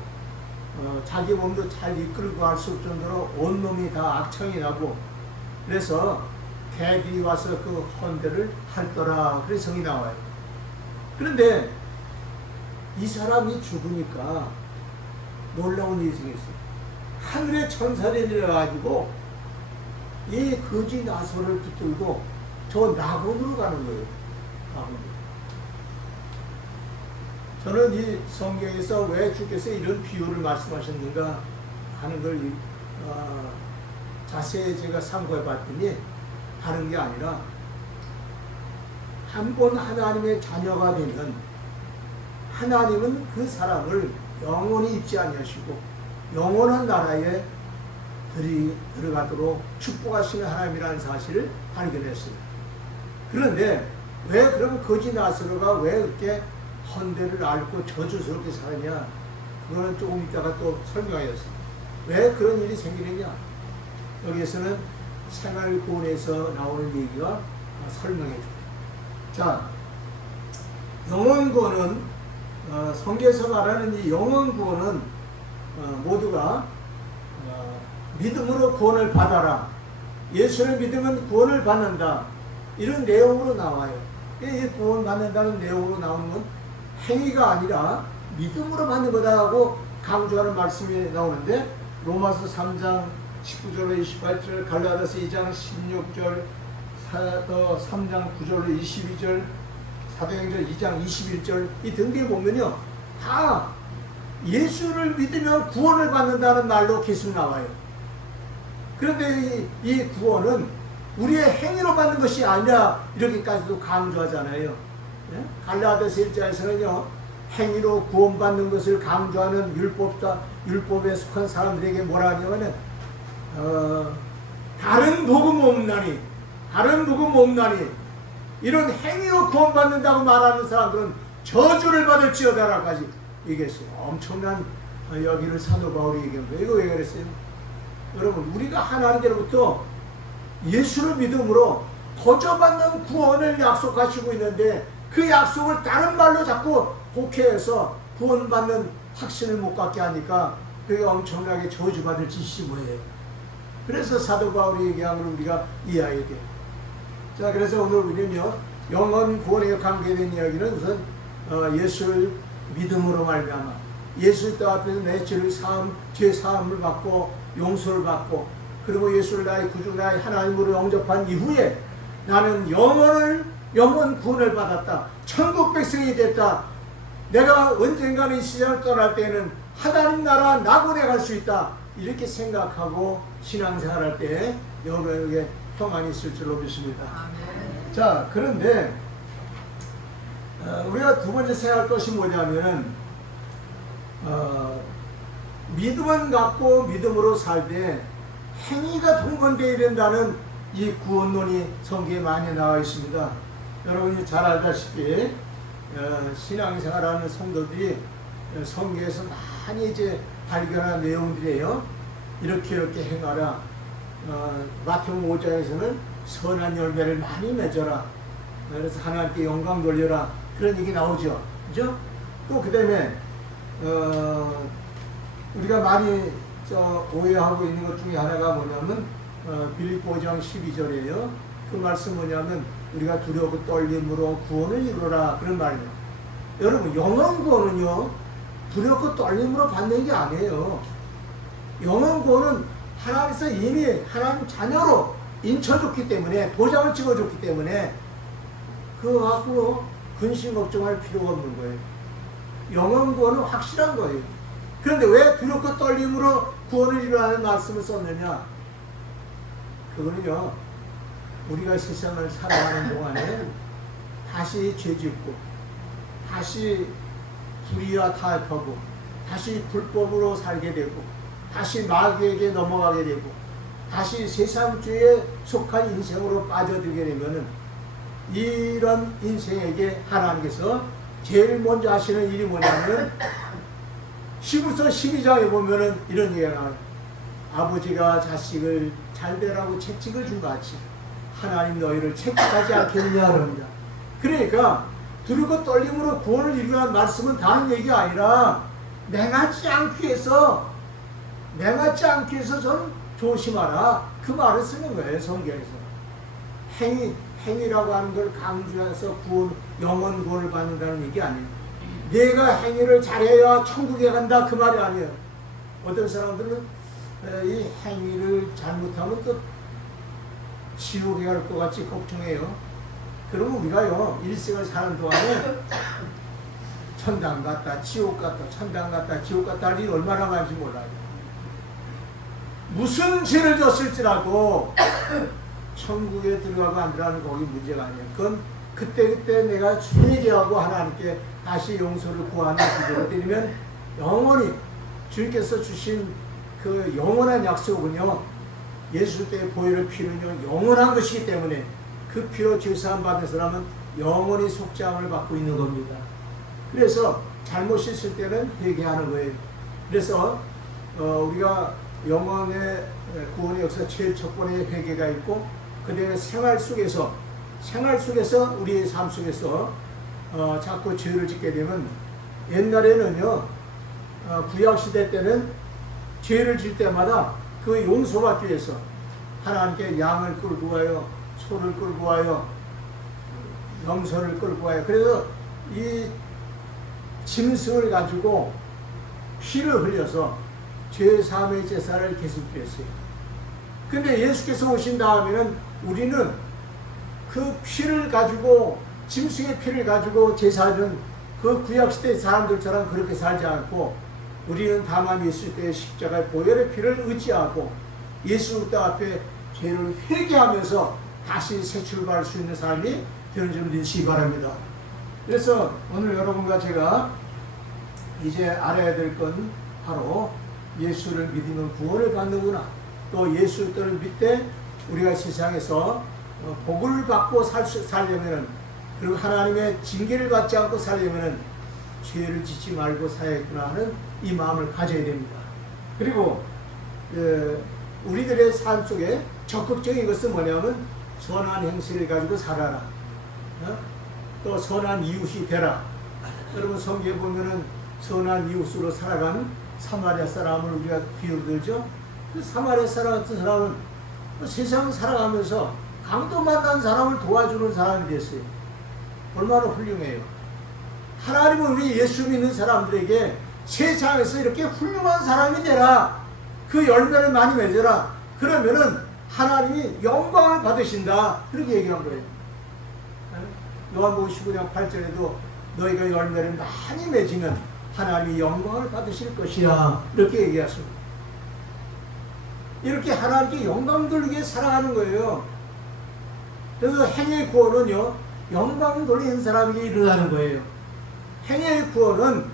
자기 몸도 잘 이끌고 할 수 없을 정도로 온몸이 다 악창이 나고, 그래서 개들이 와서 그 헌대를 할더라. 그래서 성이 나와요. 그런데 이 사람이 죽으니까 놀라운 일이 생겼어요. 하늘의 천사들이 내려가지고 이 거지 나사로를 붙들고 저 낙원으로 가는 거예요. 낙원으로. 저는 이 성경에서 왜 주께서 이런 비유를 말씀하셨는가 하는 걸 자세히 제가 참고해 봤더니 다른 게 아니라 한 번 하나님의 자녀가 되면 하나님은 그 사람을 영원히 잊지 아니하시고 영원한 나라에 들어가도록 축복하시는 하나님이라는 사실을 발견했어요. 그런데 왜 그럼 거지 나사로가 왜 그렇게 헌대를 앓고 저주스럽게 사느냐? 그거는 조금 이따가 또 설명하겠습니다. 왜 그런 일이 생기느냐? 여기에서는 생활구원에서 나오는 얘기가 설명해 줘요. 자, 영원구원은 성경에서 말하는 이 영원구원은 모두가 믿음으로 구원을 받아라. 예수를 믿으면 구원을 받는다. 이런 내용으로 나와요. 이 구원 받는다는 내용으로 나오는 건 행위가 아니라 믿음으로 받는 거다 하고 강조하는 말씀이 나오는데, 로마서 3장 19절로 28절, 갈라디아서 2장 16절, 3장 9절로 22절, 사도행전 2장 21절 이 등등에 보면요, 다 예수를 믿으면 구원을 받는다는 말로 계속 나와요. 그런데 이 구원은 우리의 행위로 받는 것이 아니라 이렇게까지도 강조하잖아요. 네? 갈라디아서 1장에서는요, 행위로 구원받는 것을 강조하는 율법에 속한 사람들에게 뭐라 하냐면은 다른 복음 없나니 다른 복음 없나니 이런 행위로 구원받는다고 말하는 사람들은 저주를 받을지어다라까지 얘기했어요. 엄청난 여기를 사도 바울이 얘기한 거예요. 이거 왜 그랬어요? 여러분, 우리가 하나님께로부터 예수를 믿음으로 거저받는 구원을 약속하시고 있는데 그 약속을 다른 말로 자꾸 곡해해서 구원받는 확신을 못 갖게 하니까 그게 엄청나게 저주받을 짓이 뭐예요? 그래서 사도 바울이 얘기한 걸 우리가 이해해야 돼요. 자, 그래서 오늘 우리는요, 영원 구원에 관계된 이야기는 우선 예수를 믿음으로 말미암아 예수 앞에서 내 죄 사함을 받고 용서를 받고 그리고 예수를 나의 구주 나의 하나님으로 영접한 이후에 나는 영원 구원을 받았다. 천국 백성이 됐다. 내가 언젠가는 이 세상을 떠날 때에는 하나님 나라 낙원에 갈 수 있다. 이렇게 생각하고 신앙생활할 때 여러분에게 평안이 있을 줄로 믿습니다. 자, 그런데 우리가 두 번째 생각할 것이 뭐냐면은 믿음은 갖고 믿음으로 살 때 행위가 동반되어야 된다는 이 구원론이 성경에 많이 나와 있습니다. 여러분이 잘 알다시피 신앙생활하는 성도들이 성경에서 많이 이제 발견한 내용들이에요. 이렇게 행하라. 마태복음 5장에서는 선한 열매를 많이 맺어라. 그래서 하나님께 영광 돌려라. 그런 얘기 나오죠. 그죠? 또 그 다음에 우리가 많이 오해하고 있는 것 중에 하나가 뭐냐면 빌립보 5장 12절이에요. 그 말씀 뭐냐면 우리가 두려워 떨림으로 구원을 이루라 그런 말이에요. 여러분, 영원 구원은요 두렵고 떨림으로 받는 게 아니에요. 영원 구원은 하나님께서 이미 하나님 자녀로 인쳐줬기 때문에 도장을 찍어줬기 때문에 그거 갖고 근심 걱정할 필요가 없는 거예요. 영원 구원은 확실한 거예요. 그런데 왜 두렵고 떨림으로 구원을 이루라는 말씀을 썼느냐? 그거는요, 우리가 세상을 살아가는 동안에 다시 죄짓고 다시 불의와 타협하고 다시 불법으로 살게 되고 다시 마귀에게 넘어가게 되고 다시 세상주의에 속한 인생으로 빠져들게 되면은 이런 인생에게 하나님께서 제일 먼저 하시는 일이 뭐냐면 시부서 12장에 보면은 이런 얘기가 나와요. 아버지가 자식을 잘 되라고 채찍을 준 같이 하나님 너희를 채찍하지 않겠느냐 합니다. 그러니까 두렵고 떨림으로 구원을 이루라는 말씀은 다른 얘기가 아니라 맹하지 않기 위해서 좀 조심하라. 그 말을 쓰는 거예요, 성경에서. 행위라고 하는 걸 강조해서 영원 구원을 받는다는 얘기 아니에요. 내가 행위를 잘해야 천국에 간다 그 말이 아니에요. 어떤 사람들은 이 행위를 잘못하면 또 지옥에 갈 것 같이 걱정해요. 그러면 우리가요, 일생을 사는 동안에 천당 갔다 지옥 갔다 천당 갔다 지옥 갔다 할 일이 얼마나 많은지 몰라요. 무슨 죄를 졌을지라도 천국에 들어가고 안 들어가는 거기 문제가 아니에요. 그건 그때 내가 회개하고 하나님께 다시 용서를 구하는 기도를 드리면 영원히 주님께서 주신 그 영원한 약속은요, 예수 때의 보혈의 피는요 영원한 것이기 때문에 그 피로 죄사함 받은 사람은 영원히 속죄함을 받고 있는 겁니다. 그래서 잘못이 있을 때는 회개하는 거예요. 그래서 우리가 영원의 구원의 역사 제일 첫 번째 회개가 있고 그 다음에 생활 속에서 우리의 삶 속에서 자꾸 죄를 짓게 되면 옛날에는요 구약시대 때는 죄를 질 때마다 그 용서받기 위해서 하나님께 양을 끌고 와요, 소를 끌고 와요, 염소를 끌고 와요. 그래서 이 짐승을 가지고 피를 흘려서 죄사함의 제사를 계속 드렸어요. 근데 예수께서 오신 다음에는 우리는 그 피를 가지고 짐승의 피를 가지고 제사하는 그 구약시대 사람들처럼 그렇게 살지 않고 우리는 다만 예수 때의 십자가의 보혈의 피를 의지하고 예수 앞에 죄를 회개하면서 다시 새 출발할 수 있는 삶이 되는 점 믿으시기 바랍니다. 그래서 오늘 여러분과 제가 이제 알아야 될 건 바로 예수를 믿으면 구원을 받는구나. 또 예수를 믿되 우리가 세상에서 복을 받고 살려면은, 그리고 하나님의 징계를 받지 않고 살려면은 죄를 짓지 말고 살아야겠구나 하는 이 마음을 가져야 됩니다. 그리고 우리들의 삶 속에 적극적인 것은 뭐냐면 선한 행실을 가지고 살아라. 또 선한 이웃이 되라. 여러분 성경에 보면은 선한 이웃으로 살아가는 사마리아 사람을 우리가 비유를 들죠. 그 사마리아 사람 같은 사람은 세상 살아가면서 강도 만난 사람을 도와주는 사람이 됐어요. 얼마나 훌륭해요. 하나님은 우리 예수 믿는 사람들에게 세상에서 이렇게 훌륭한 사람이 되라. 그 열매를 많이 맺어라. 그러면은 하나님이 영광을 받으신다. 그렇게 얘기한 거예요. 요한복음 19장 8절에도 너희가 열매를 많이 맺으면 하나님이 영광을 받으실 것이야. 이렇게 얘기했습니다. 이렇게 하나님께 영광 돌리게 살아가는 거예요. 그래서 행의 구원은요, 영광 돌리는 사람에게 일어나는 거예요. 행의 구원은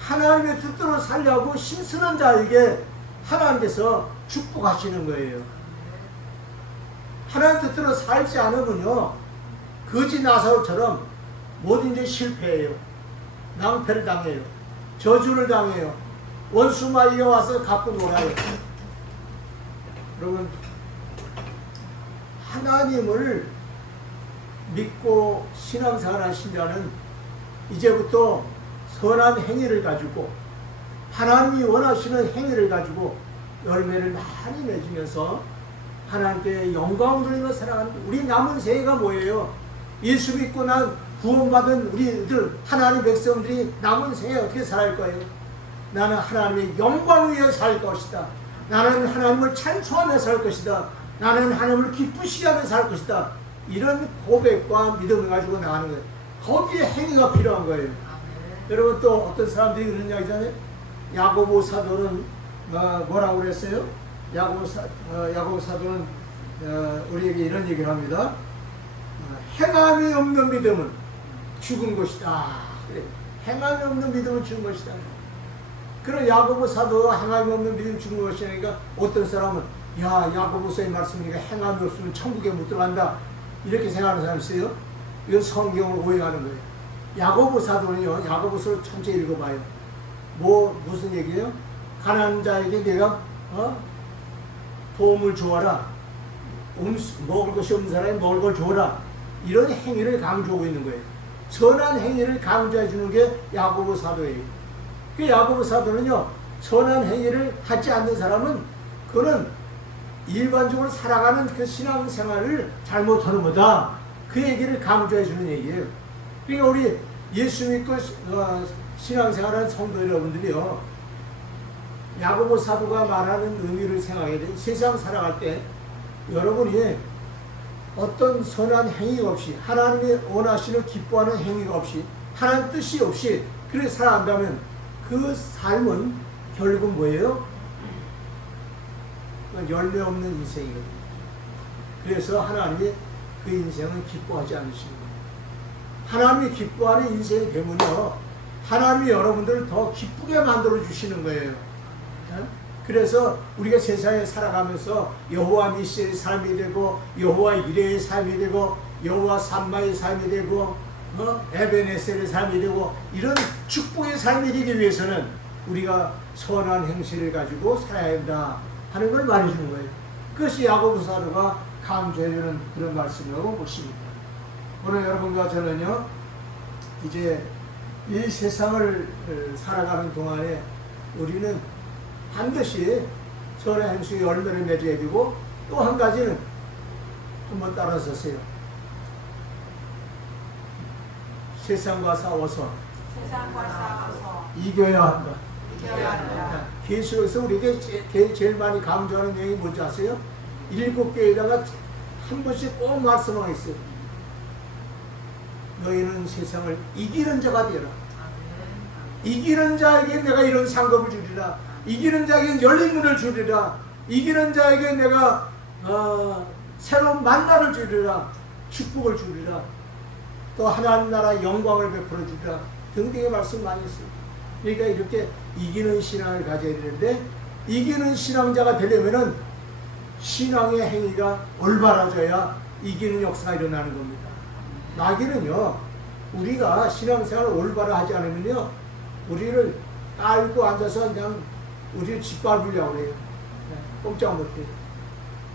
하나님의 뜻대로 살려고 힘쓰는 자에게 하나님께서 축복하시는 거예요. 하나님 뜻대로 살지 않으면요, 거지 나사로처럼 뭐든지 실패해요. 낭패를 당해요. 저주를 당해요. 원수 마귀가 와서 갖고 놀아요. 여러분, 하나님을 믿고 신앙생활 하신 자는 이제부터 선한 행위를 가지고 하나님이 원하시는 행위를 가지고 열매를 많이 맺으면서 하나님께 영광 돌리며 살아가는 거예요. 우리 남은 생애가 뭐예요? 예수 믿고 난 구원받은 우리들 하나님 백성들이 남은 생애 어떻게 살아갈 거예요? 나는 하나님의 영광 위에 살 것이다. 나는 하나님을 찬송하며 살 것이다. 나는 하나님을 기쁘시게 하며 살 것이다. 이런 고백과 믿음을 가지고 나가는 거예요. 거기에 행위가 필요한 거예요. 여러분, 또 어떤 사람들이 그런 이야기잖아요. 야고보 사도는 뭐라고 그랬어요? 야고보 사도는 우리에게 이런 얘기를 합니다. 행함이 없는 믿음은 죽은 것이다. 그래. 행함이 없는 믿음은 죽은 것이다. 그런 야고보 사도 행함이 없는 믿음이 죽은 것이니까 어떤 사람은 야고보서의 말씀이니까 행함이 없으면 천국에 못 들어간다. 이렇게 생각하는 사람이 있어요. 이건 성경을 오해하는 거예요. 야고보 사도는요, 야고보서를 천천히 읽어봐요. 무슨 얘기예요? 가난한 자에게 내가 도움을 주어라. 먹을 것이 없는 사람이 먹을 걸 줘라. 이런 행위를 강조하고 있는 거예요. 선한 행위를 강조해 주는 게 야고보 사도예요. 그 야고보 사도는요, 선한 행위를 하지 않는 사람은 그는 일반적으로 살아가는 그 신앙생활을 잘못하는 거다. 그 얘기를 강조해 주는 얘기예요. 그러니까 우리 예수 믿고 신앙생활하는 성도 여러분들이요, 야고보 사도가 말하는 의미를 생각해야 돼요. 세상 살아갈 때 여러분이 어떤 선한 행위가 없이, 하나님이 원하시는 기뻐하는 행위가 없이, 하나님 뜻이 없이 그렇게 살아간다면 그 삶은 결국 뭐예요? 열매 없는 인생이거든요. 그래서 하나님이 그 인생은 기뻐하지 않으시는 거예요. 하나님이 기뻐하는 인생이 되면요, 하나님이 여러분들을 더 기쁘게 만들어 주시는 거예요. 그래서 우리가 세상에 살아가면서 여호와 니시의 삶이 되고, 여호와 이레의 삶이 되고, 여호와 삼마의 삶이 되고, 에베네셀의 삶이 되고, 이런 축복의 삶이 되기 위해서는 우리가 선한 행실을 가지고 살아야 한다 하는 걸 말해주는 거예요. 그것이 야고보 사도가 강조해주는 그런 말씀이라고 보십니다. 오늘 여러분과 저는요, 이제 이 세상을 살아가는 동안에 우리는 반드시 선한 행실의 열매를 맺어야 되고, 또 한 가지는 한번 따라서세요. 세상과 싸워서 이겨야 한다. 계시록에서 우리에게 제일 많이 강조하는 내용이 뭔지 아세요? 7개에다가 한 번씩 꼭 말씀하고 있어요. 너희는 세상을 이기는 자가 되라. 이기는 자에게 내가 이런 상급을 주리라. 이기는 자에게 열린 문을 주리라. 이기는 자에게 내가 새로운 만나를 주리라. 축복을 주리라. 또 하나님 나라 영광을 베풀어 주리라. 등등의 말씀 많이 했어요. 그러니까 이렇게 이기는 신앙을 가져야 되는데, 이기는 신앙자가 되려면은 신앙의 행위가 올바라져야 이기는 역사가 일어나는 겁니다. 마귀는요, 우리가 신앙생활을 올바로 하지 않으면요, 우리를 깔고 앉아서 그냥 우리를 짓밟으려고 해요. 꼼짝 못해요.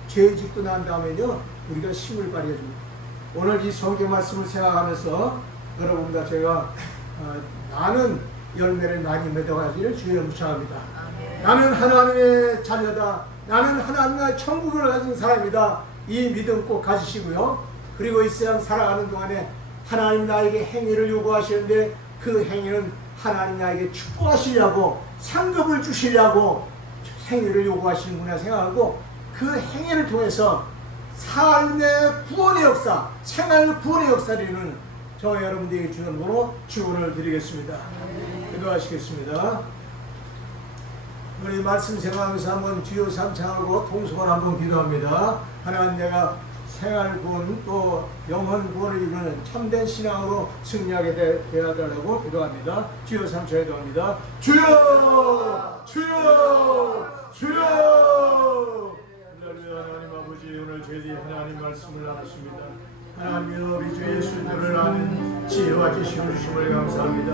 죄 짓고 난 다음에요, 우리가 힘을 발휘해줍니다. 오늘 이 성경 말씀을 생각하면서 여러분과 제가 나는 열매를 많이 맺어가기를 주여 묵상합니다. 나는 하나님의 자녀다. 나는 하나님의 천국을 가진 사람이다. 이 믿음 꼭 가지시고요. 그리고 이 세상 살아가는 동안에 하나님 나에게 행위를 요구하시는데 그 행위는 하나님 나에게 축복하시려고 상급을 주시려고 행위를 요구하시는구나 생각하고 그 행위를 통해서 삶의 구원의 역사, 생활 구원의 역사를 이루는 저 여러분들에게 주는 거로 축원을 드리겠습니다. 기도하시겠습니다. 우리 말씀 생각하면서 한번 주여 삼창하고 통성을 한번 기도합니다. 하나님, 내가 생활 구원 또 영혼 구원을 이루는 참된 신앙으로 승리하게 되어달라고 기도합니다. 주여 삼창 기도합니다. 주여! 주여! 주여! 할렐루야. 하나님 아버지, 오늘 저희들이 하나님 말씀을 나눴습니다. 하나님, 우리 주 예수님을 아는 지혜와 지식을 주심을 감사합니다.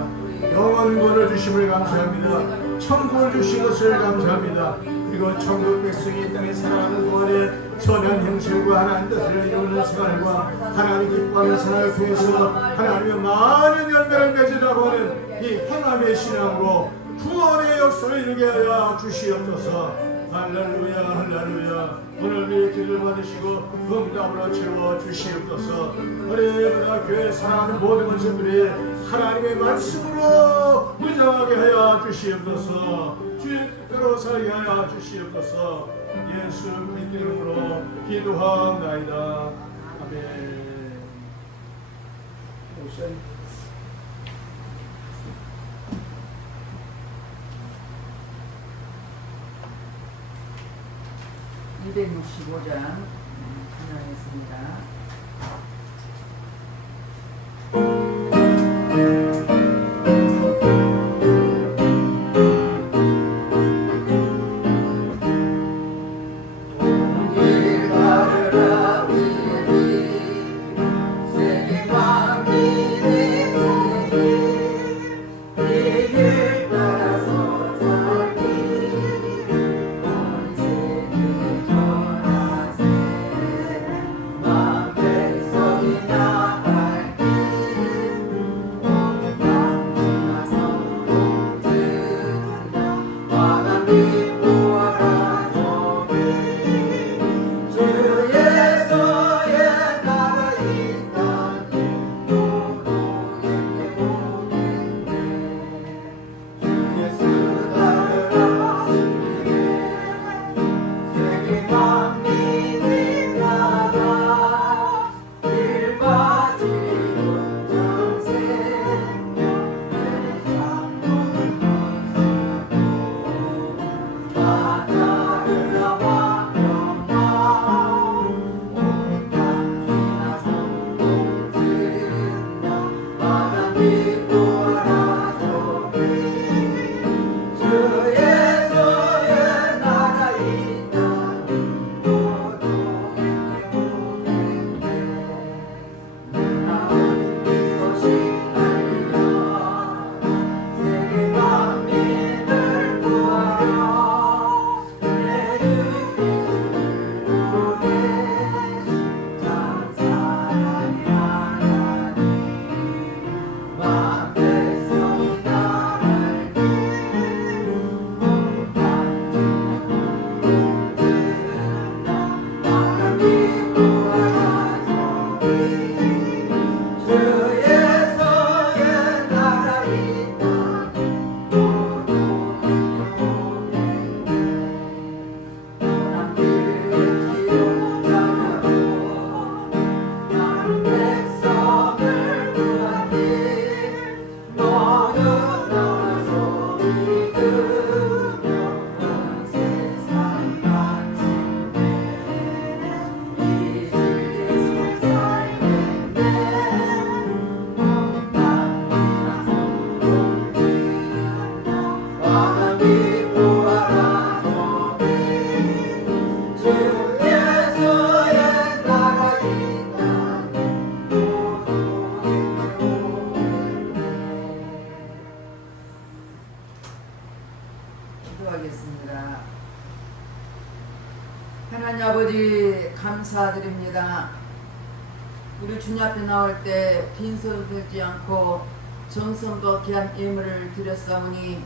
영원 구원을 주심을 감사합니다. 천국을 주신 것을 감사합니다. 그리고 천국 백성이 이 땅에 살아가는 동안에 선한 행실과 하나님 뜻을 이루는 생활과 하나님 기뻐하는 생활을 통해서 하나님의 많은 열매를 맺으라고 하는 이 행함의 신앙으로 구원의 역사를 이루게 하여 주시옵소서. 할렐루야, 할렐루야. 오늘 우리의 기도를 받으시고 응답으로 채워 주시옵소서. 우리 교회 사랑하는 모든 것들이 하나님의 말씀으로 무장하게 하여 주시옵소서. 주의 뜻대로 살게 하여 주시옵소서. 예수 그리스도 이름으로 기도하옵나이다. 아멘. 265장 하나였습니다. 마음에서 기도하겠습니다. 하나님 아버지 감사드립니다. 우리 주님 앞에 나올 때 빈손 들지 않고 정성과 귀한 예물을 드렸사오니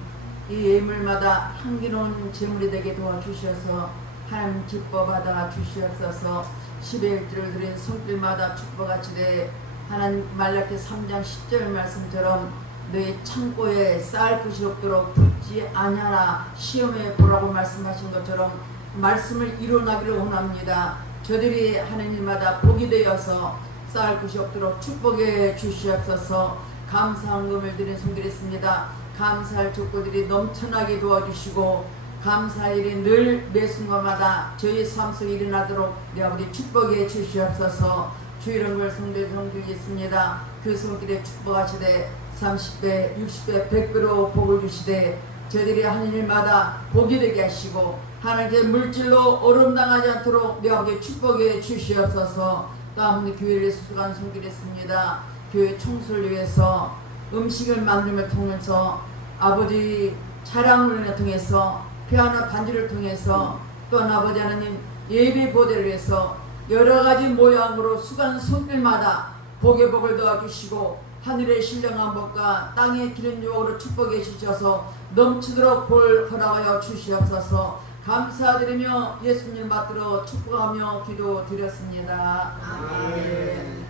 이 예물마다 향기로운 제물이 되게 도와주셔서 하나님 기뻐 받아 주시옵소서. 11일을 드린 손길마다 축복하시되 하나님 말라기 3장 10절 말씀처럼 너희 창고에 쌓을 것이 없도록 붙지 아니하라 시험에 보라고 말씀하신 것처럼 말씀을 이루어나기를 원합니다. 저들이 하는 일마다 복이 되어서 쌓을 것이 없도록 축복해 주시옵소서. 감사한 금을 드린 손드렸습니다. 감사할 족구들이 넘쳐나게 도와주시고 감사할 일이 늘 매 순간마다 저희 삶 속에 일어나도록 내 아버지 축복해 주시옵소서. 주 이름을 손드리겠습니다. 그 손길에 축복하시되 30배 60배 100배로 복을 주시되 저희들이 하는 일마다 복이 되게 하시고 하나님께 물질로 어려움당하지 않도록 내 아버지 축복해 주시옵소서. 또 아버지 교회를 수고한 손길했습니다. 교회 청소를 위해서 음식을 만듦을 통해서 아버지 차량을 통해서 피아노 반주를 통해서 또 아버지 하나님 예배 보대를 위해서 여러가지 모양으로 수고한 손길마다 복의 복을 도와주시고 하늘의 신령한 복과 땅의 기름 유혹으로 축복해 주셔서 넘치도록 볼 허락하여 주시옵소서. 감사드리며 예수님 받들어 축복하며 기도드렸습니다. 아멘.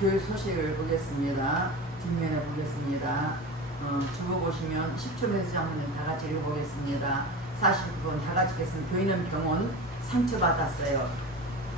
교회 소식을 보겠습니다. 뒷면에 보겠습니다. 주보 보시면 10초 메시지 한번 다 같이 읽어보겠습니다. 49번 다 같이 읽겠습니다. 교회는 병원 상처받았어요.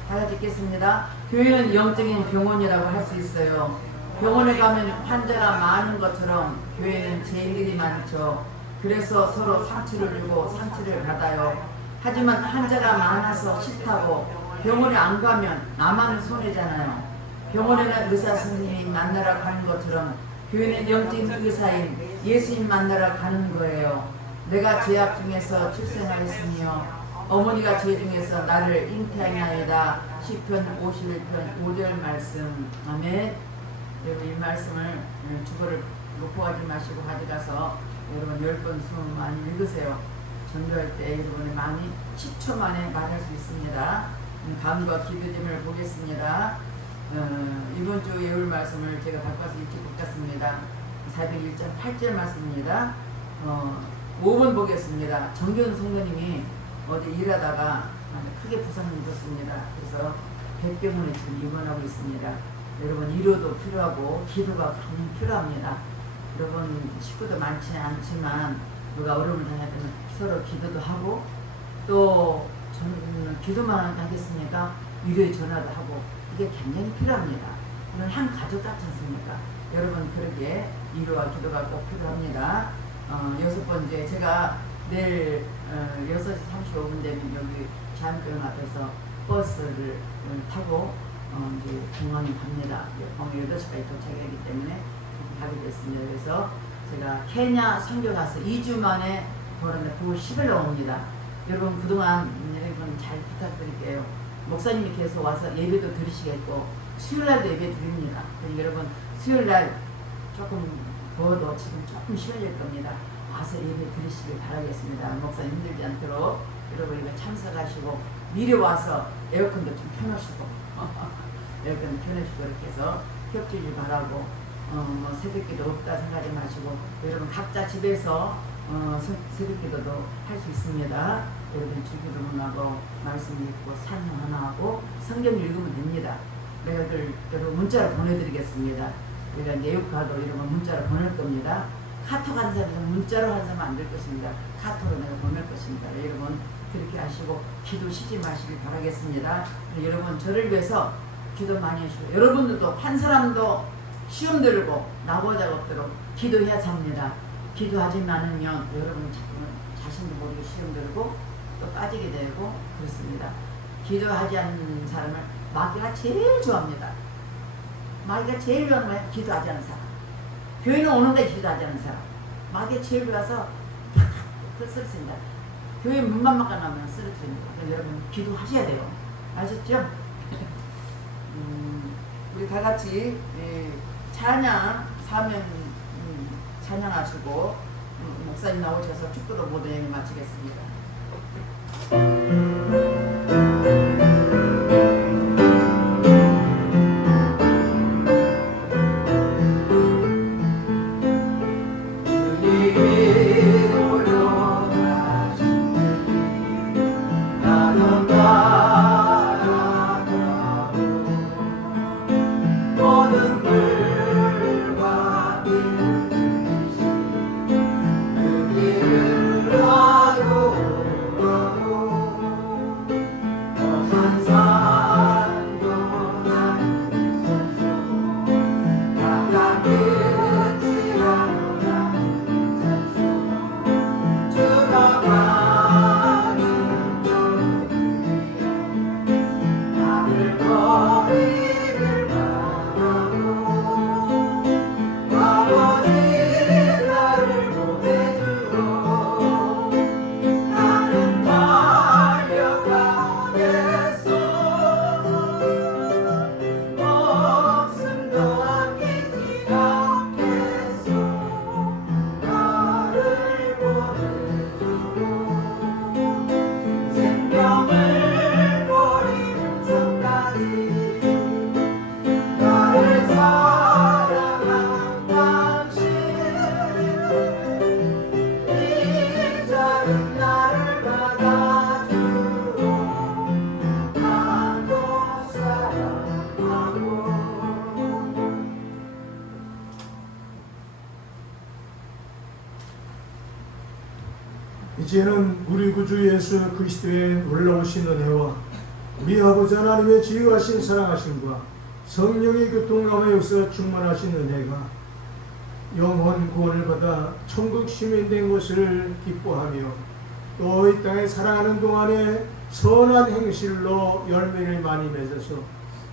다 같이 읽겠습니다. 교회는 영적인 병원이라고 할 수 있어요. 병원에 가면 환자가 많은 것처럼 교회는 죄인들이 많죠. 그래서 서로 상처를 주고 상처를 받아요. 하지만 환자가 많아서 싫다고 병원에 안 가면 나만 손해잖아요. 병원에는 의사 선생님이 만나러 가는 것처럼 교회는 영적인 의사인 예수님 만나러 가는 거예요. 내가 죄악 중에서 출생하였으며 어머니가 죄 중에서 나를 잉태하나이다. 시편 51편 5절 말씀. 아멘. 여러분 이 말씀을 주보를 놓고 가지 마시고 가져가서 여러분 10번 20번 많이 읽으세요. 전도할 때 여러분이 많이 10초 만에 말할 수 있습니다. 다음과 기도점을 보겠습니다. 이번 주 예울 말씀을 제가 바꿔서 읽지 못했습니다. 401장 8절 말씀입니다. 5번 보겠습니다. 정견 성도님이 어디 일하다가 크게 부상을 입었습니다. 그래서 백병원에 지금 입원하고 있습니다. 여러분 위로도 필요하고 기도가 강히 필요합니다. 여러분 식구도 많지 않지만 누가 어려움을 당하면 서로 기도도 하고 또 기도만 하겠습니까? 위로의 전화도 하고 이게 굉장히 필요합니다. 이건 한 가족 같지 않습니까? 여러분 그러기에 위로와 기도가 꼭 필요합니다. 6번째 제가 내일 6시 35분 되면 여기 자연병원 앞에서 버스를 타고 이제 공항에 갑니다. 공항에 8시까지 도착하기 때문에 가게 됐습니다. 그래서 제가 케냐 선교 가서 2주 만에 돌아왔는데 9월 10일에 옵니다. 여러분 그동안 여러분 잘 부탁드릴게요. 목사님이 계속 와서 예배도 드리시겠고 수요일날도 예배 드립니다. 여러분 수요일날 조금 더워도 지금 조금 쉬어질 겁니다. 와서 예배 드리시길 바라겠습니다. 목사님 힘들지 않도록 여러분 이거 참석하시고 미리 와서 에어컨도 좀 켜놓으시고 에어컨 켜놓으시고 이렇게 해서 협조를 바라고 뭐 새벽기도 없다 생각하지 마시고 여러분 각자 집에서 새벽기도도 할 수 있습니다. 여러분 주기도문 하고 말씀 읽고 찬양 하나 하고 성경 읽으면 됩니다. 내가 여러분 문자로 보내드리겠습니다. 우리가 내육가도 이런 문자로 보낼 겁니다. 카톡 한 사람은 문자로 한 사람은 안 될 것입니다. 카톡으로 내가 보낼 것입니다. 여러분 그렇게 하시고 기도 쉬지 마시길 바라겠습니다. 여러분 저를 위해서 기도 많이 하시고 여러분들도 한 사람도 시험 들고 나보자 없도록 기도해야 합니다. 기도하지 않으면 여러분 자신도 모르게 시험 들고 또 빠지게 되고 그렇습니다. 기도하지 않는 사람을 마귀가 제일 좋아합니다. 마귀가 제일 좋아하는 거예요. 기도하지 않는 사람. 교회는 오는데 기도하지 않는 사람. 마귀가 제일 좋아서 쓰러집니다. 교회 문만 막아나면 쓰러집니다. 여러분 기도하셔야 돼요. 아셨죠? 우리 다 같이 찬양 사면 찬양하시고 목사님 나오셔서 축도로 모든 예를 마치겠습니다. 이제는 우리 구주 예수 그리스도의 놀라우신 은혜와 우리 아버지 하나님의 지혜하신 사랑하심과 성령의 교통감화 역사 충만하신 은혜가 영혼 구원을 받아 천국 시민 된 것을 기뻐하며 또 이 땅에 살아가는 동안에 선한 행실로 열매를 많이 맺어서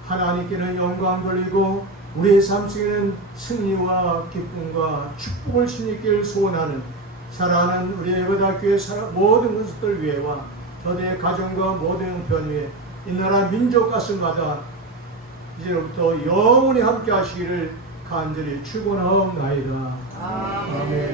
하나님께는 영광 돌리고 우리의 삶 속에는 승리와 기쁨과 축복을 심리길 소원하는 사랑하는 우리 예배대학교의 모든 것들 위해와 저들의 가정과 모든 편 위에 이 나라 민족 가슴마다 이제부터 영원히 함께 하시기를 간절히 축원하옵나이다. 아멘.